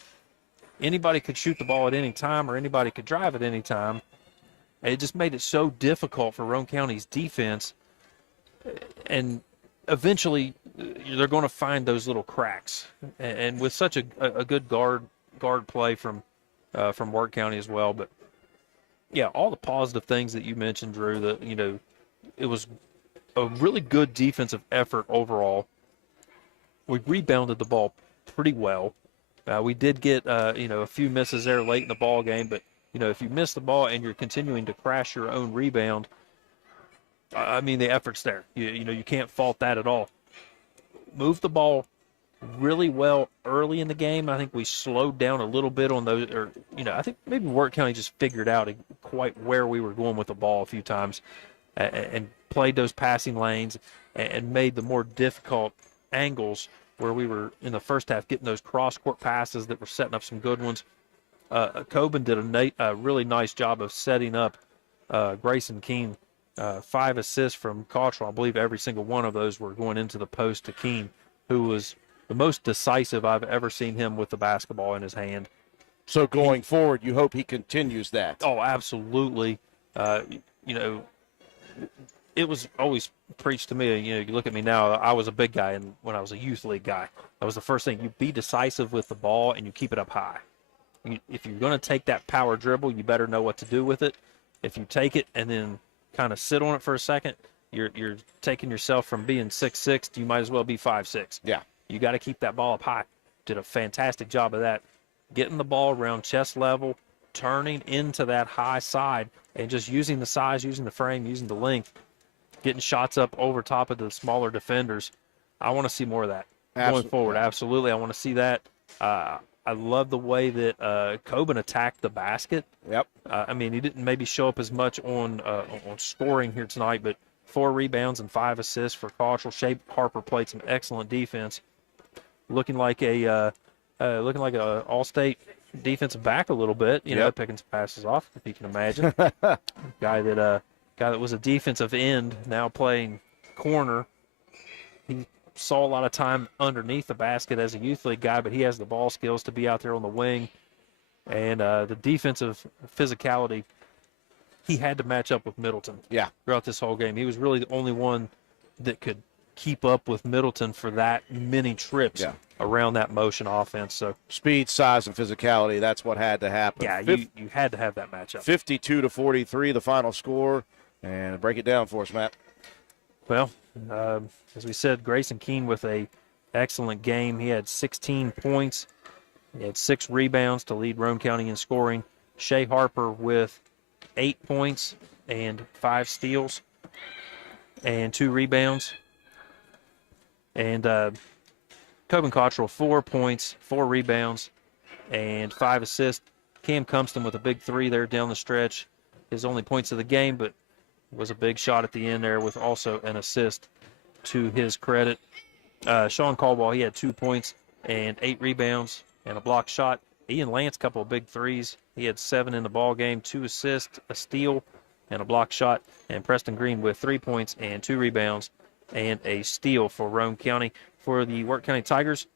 anybody could shoot the ball at any time or anybody could drive at any time. It just made it so difficult for Roane County's defense, and eventually they're going to find those little cracks. And with such a good guard play from Wirt County as well. But yeah, all the positive things that you mentioned, Drew. That it was a really good defensive effort overall. We rebounded the ball pretty well. We did get a few misses there late in the ball game, but if you miss the ball and you're continuing to crash your own rebound, I mean, the effort's there. You can't fault that at all. Moved the ball really well early in the game. I think we slowed down a little bit on those, I think maybe Wirt County just figured out quite where we were going with the ball a few times and played those passing lanes and made the more difficult angles where we were in the first half getting those cross-court passes that were setting up some good ones. Coben did a really nice job of setting up Grayson Keene. 5 assists from Cottrell. I believe every single one of those were going into the post to Keene, who was the most decisive I've ever seen him with the basketball in his hand. So going forward, you hope he continues that. Oh, absolutely. It was always preached to me. You look at me now, I was a big guy, and when I was a youth league guy, that was the first thing. You be decisive with the ball, and you keep it up high. If you're going to take that power dribble, you better know what to do with it. If you take it and then kind of sit on it for a second, you're taking yourself from being 6'6", you might as well be 5'6". Yeah. You got to keep that ball up high. Did a fantastic job of that. Getting the ball around chest level, turning into that high side, and just using the size, using the frame, using the length, getting shots up over top of the smaller defenders. I want to see more of that going forward. Absolutely, I want to see that. I love the way that Coben attacked the basket. Yep. I mean, he didn't maybe show up as much on scoring here tonight, but 4 rebounds and 5 assists for Cottrell. Shea Harper played some excellent defense, looking like a all-state defensive back a little bit. Picking some passes off, if you can imagine. guy that was a defensive end, now playing corner. He saw a lot of time underneath the basket as a youth league guy, but he has the ball skills to be out there on the wing. And the defensive physicality, he had to match up with Middleton throughout this whole game. He was really the only one that could keep up with Middleton for that many trips around that motion offense. So speed, size, and physicality, that's what had to happen. Yeah, you had to have that matchup. 52-43, the final score. And break it down for us, Matt. Well, as we said, Grayson Keene with a excellent game. He had 16 points. He had 6 rebounds to lead Roane County in scoring. Shea Harper with 8 points and 5 steals and 2 rebounds. And Coben Cottrell, 4 points, 4 rebounds, and 5 assists. Cam Cumston with a big 3 there down the stretch. His only points of the game, but was a big shot at the end there with also an assist to his credit. Sean Caldwell, he had 2 points and 8 rebounds and a block shot. Ian Lance, couple of big threes. He had 7 in the ball game, 2 assists, a steal, and a block shot. And Preston Green with 3 points and 2 rebounds and a steal for Roane County. For the Wirt County Tigers,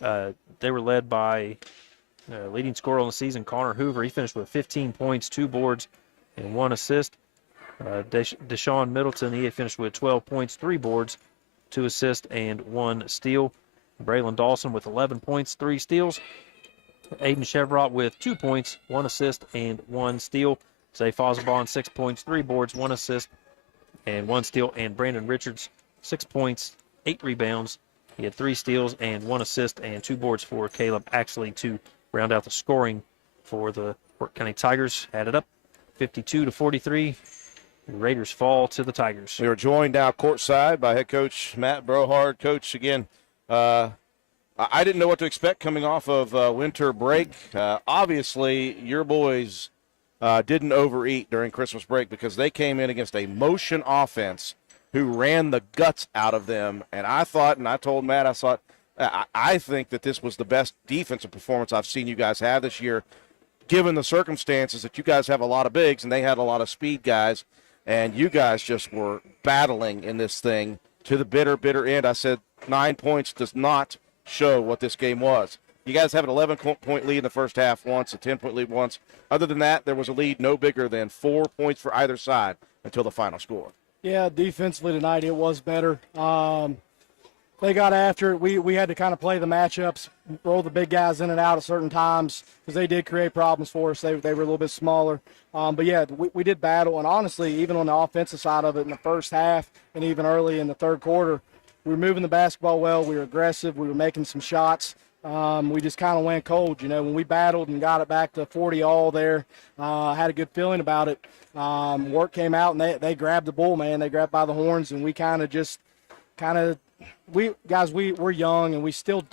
they were led by leading scorer on the season, Connor Hoover. He finished with 15 points, 2 boards, and 1 assist. Deshaun Middleton, he had finished with 12 points, 3 boards, 2 assists, and 1 steal. Braylon Dawson with 11 points, 3 steals. Aiden Chevrolet with 2 points, 1 assist, and 1 steal. Zay Fosbon, 6 points, 3 boards, 1 assist, and 1 steal. And Brandon Richards, 6 points, 8 rebounds. He had 3 steals and 1 assist and 2 boards for Caleb Axley to round out the scoring for the Wirt County Tigers. Add it up, 52-43. The Raiders fall to the Tigers. We are joined now courtside by head coach Matt Brohard. Coach, again, I didn't know what to expect coming off of winter break. Obviously, your boys didn't overeat during Christmas break because they came in against a motion offense who ran the guts out of them. And I thought, and I told Matt, I think that this was the best defensive performance I've seen you guys have this year, given the circumstances that you guys have a lot of bigs and they had a lot of speed guys. And you guys just were battling in this thing to the bitter end. I said 9 points does not show what this game was. You guys have an 11-point lead in the first half once, a 10-point lead once. Other than that, there was a lead no bigger than 4 points for either side until the final score. Yeah, defensively tonight it was better. They got after it. We had to kind of play the matchups, roll the big guys in and out at certain times because they did create problems for us. They were a little bit smaller. But, yeah, we did battle. And, honestly, even on the offensive side of it in the first half and even early in the third quarter, we were moving the basketball well. We were aggressive. We were making some shots. We just kind of went cold. You know, when we battled and got it back to 40 all there, I had a good feeling about it. Wirt came out, and they grabbed the bull, man. They grabbed by the horns, and we we're young, and we still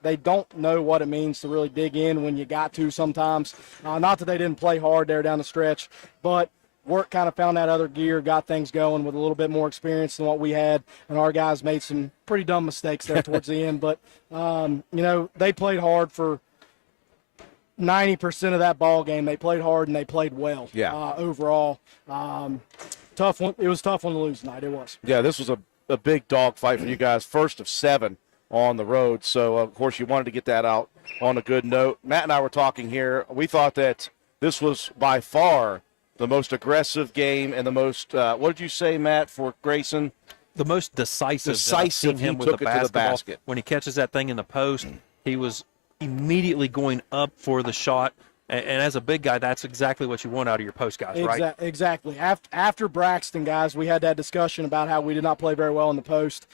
they don't know what it means to really dig in when you got to sometimes. Not that they didn't play hard there down the stretch, but Wirt kind of found that other gear, got things going with a little bit more experience than what we had, and our guys made some pretty dumb mistakes there towards the end. But, they played hard for 90% of that ball game. They played hard, and they played well overall. Tough one. It was a tough one to lose tonight. It was. Yeah, this was a big dog fight for you guys, first of 7 on the road. So, of course, you wanted to get that out on a good note. Matt and I were talking here. We thought that this was by far the most aggressive game and the most, what did you say, Matt, for Grayson? The most decisive. I've seen him he with took the it to the basket. When he catches that thing in the post, he was immediately going up for the shot. And as a big guy, that's exactly what you want out of your post guys, right? Exactly. After Braxton, guys, we had that discussion about how we did not play very well in the post.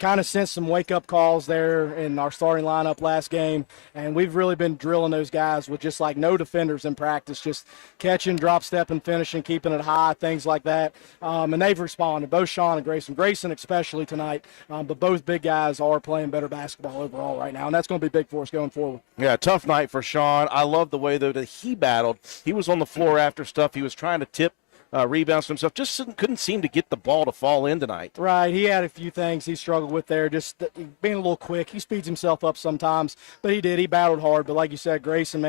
Kind of sent some wake-up calls there in our starting lineup last game, and we've really been drilling those guys with just like no defenders in practice, just catching, drop stepping, finishing, keeping it high, things like that. And they've responded, both Sean and Grayson. Grayson especially tonight, but both big guys are playing better basketball overall right now, and that's going to be big for us going forward. Yeah, tough night for Sean. I love the way, though, that he battled. He was on the floor after stuff. He was trying to tip rebounds to himself, just couldn't seem to get the ball to fall in tonight. Right, he had a few things he struggled with there, just being a little quick. He speeds himself up sometimes, but he battled hard. But like you said, Grayson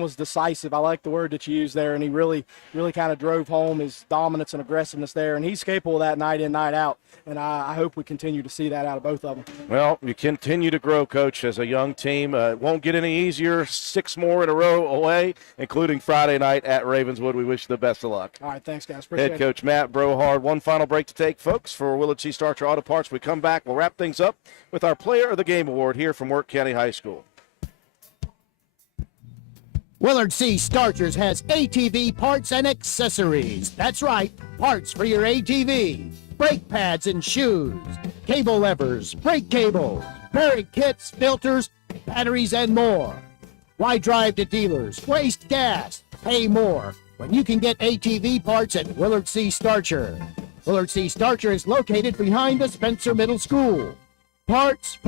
was decisive. I like the word that you used there, and he really kind of drove home his dominance and aggressiveness there, and he's capable of that night in, night out, and I hope we continue to see that out of both of them. Well, you continue to grow, Coach, as a young team. It won't get any easier. 6 more in a row away, including Friday night at Ravenswood. We wish you the best of luck. All right, thanks, guys. Appreciate Head coach Matt Brohard. One final break to take, folks, for Willard C. Starcher Auto Parts. We come back, we'll wrap things up with our Player of the Game Award here from Wirt County High School. Willard C. Starchers has ATV parts and accessories. That's right, parts for your ATV. Brake pads and shoes, cable levers, brake cables, bearing kits, filters, batteries, and more. Why drive to dealers, waste gas, pay more when you can get ATV parts at Willard C. Starcher? Willard C. Starcher is located behind the Spencer Middle School. Parts,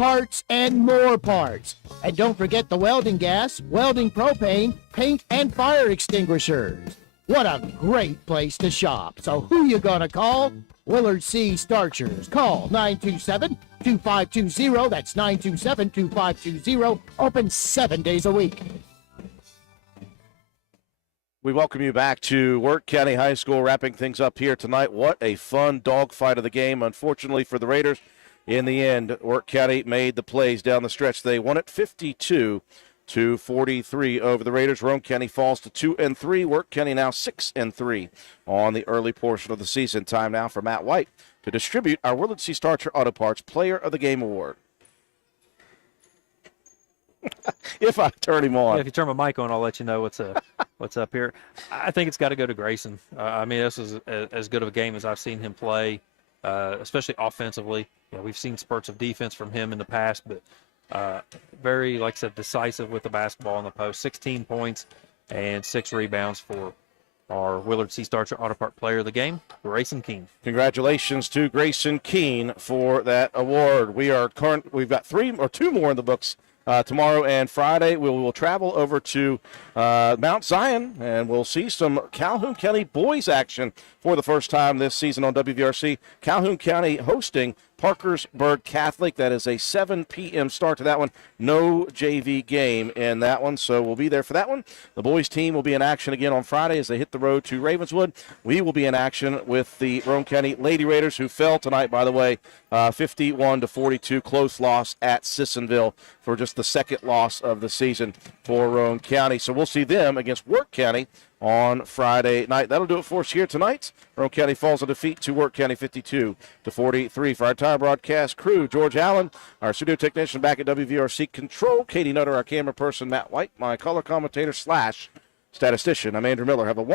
and more parts. And don't forget the welding gas, welding propane, paint, and fire extinguishers. What a great place to shop. So who you gonna call? Willard C. Starchers. Call 927-2520. That's 927-2520. Open 7 days a week. We welcome you back to Wirt County High School, wrapping things up here tonight. What a fun dogfight of the game. Unfortunately for the Raiders, in the end, Wirt County made the plays down the stretch. They won it 52-43 over the Raiders. Roane County falls to 2-3. Wirt County now 6-3 on the early portion of the season. Time now for Matt White to distribute our Willard C. Starcher Auto Parts Player of the Game Award. If I turn him on. Yeah, if you turn my mic on, I'll let you know what's up here. I think it's got to go to Grayson. I mean, this is as good of a game as I've seen him play, especially offensively. You know, we've seen spurts of defense from him in the past, but very, like I said, decisive with the basketball in the post. 16 points and 6 rebounds for our Willard C. Starcher Auto Part Player of the Game, Grayson Keene. Congratulations to Grayson Keene for that award. We've got 2 more in the books. Tomorrow and Friday, we will travel over to Mount Zion, and we'll see some Calhoun County boys action for the first time this season on WVRC. Calhoun County hosting Parkersburg Catholic. That is a 7 p.m. start to that one. No JV game in that one, so we'll be there for that one. The boys team will be in action again on Friday as they hit the road to Ravenswood. We will be in action with the Roane County Lady Raiders, who fell tonight, by the way, 51-42, close loss at Sissonville for just the second loss of the season for Roane County. So we'll see them against Wirt County on Friday night. That'll do it for us here tonight. Roane County falls on defeat to Wirt County 52-43. For our entire broadcast crew, George Allen, our studio technician back at WVRC Control, Katie Nutter, our camera person, Matt White, my color commentator / statistician, I'm Andrew Miller. Have a wonderful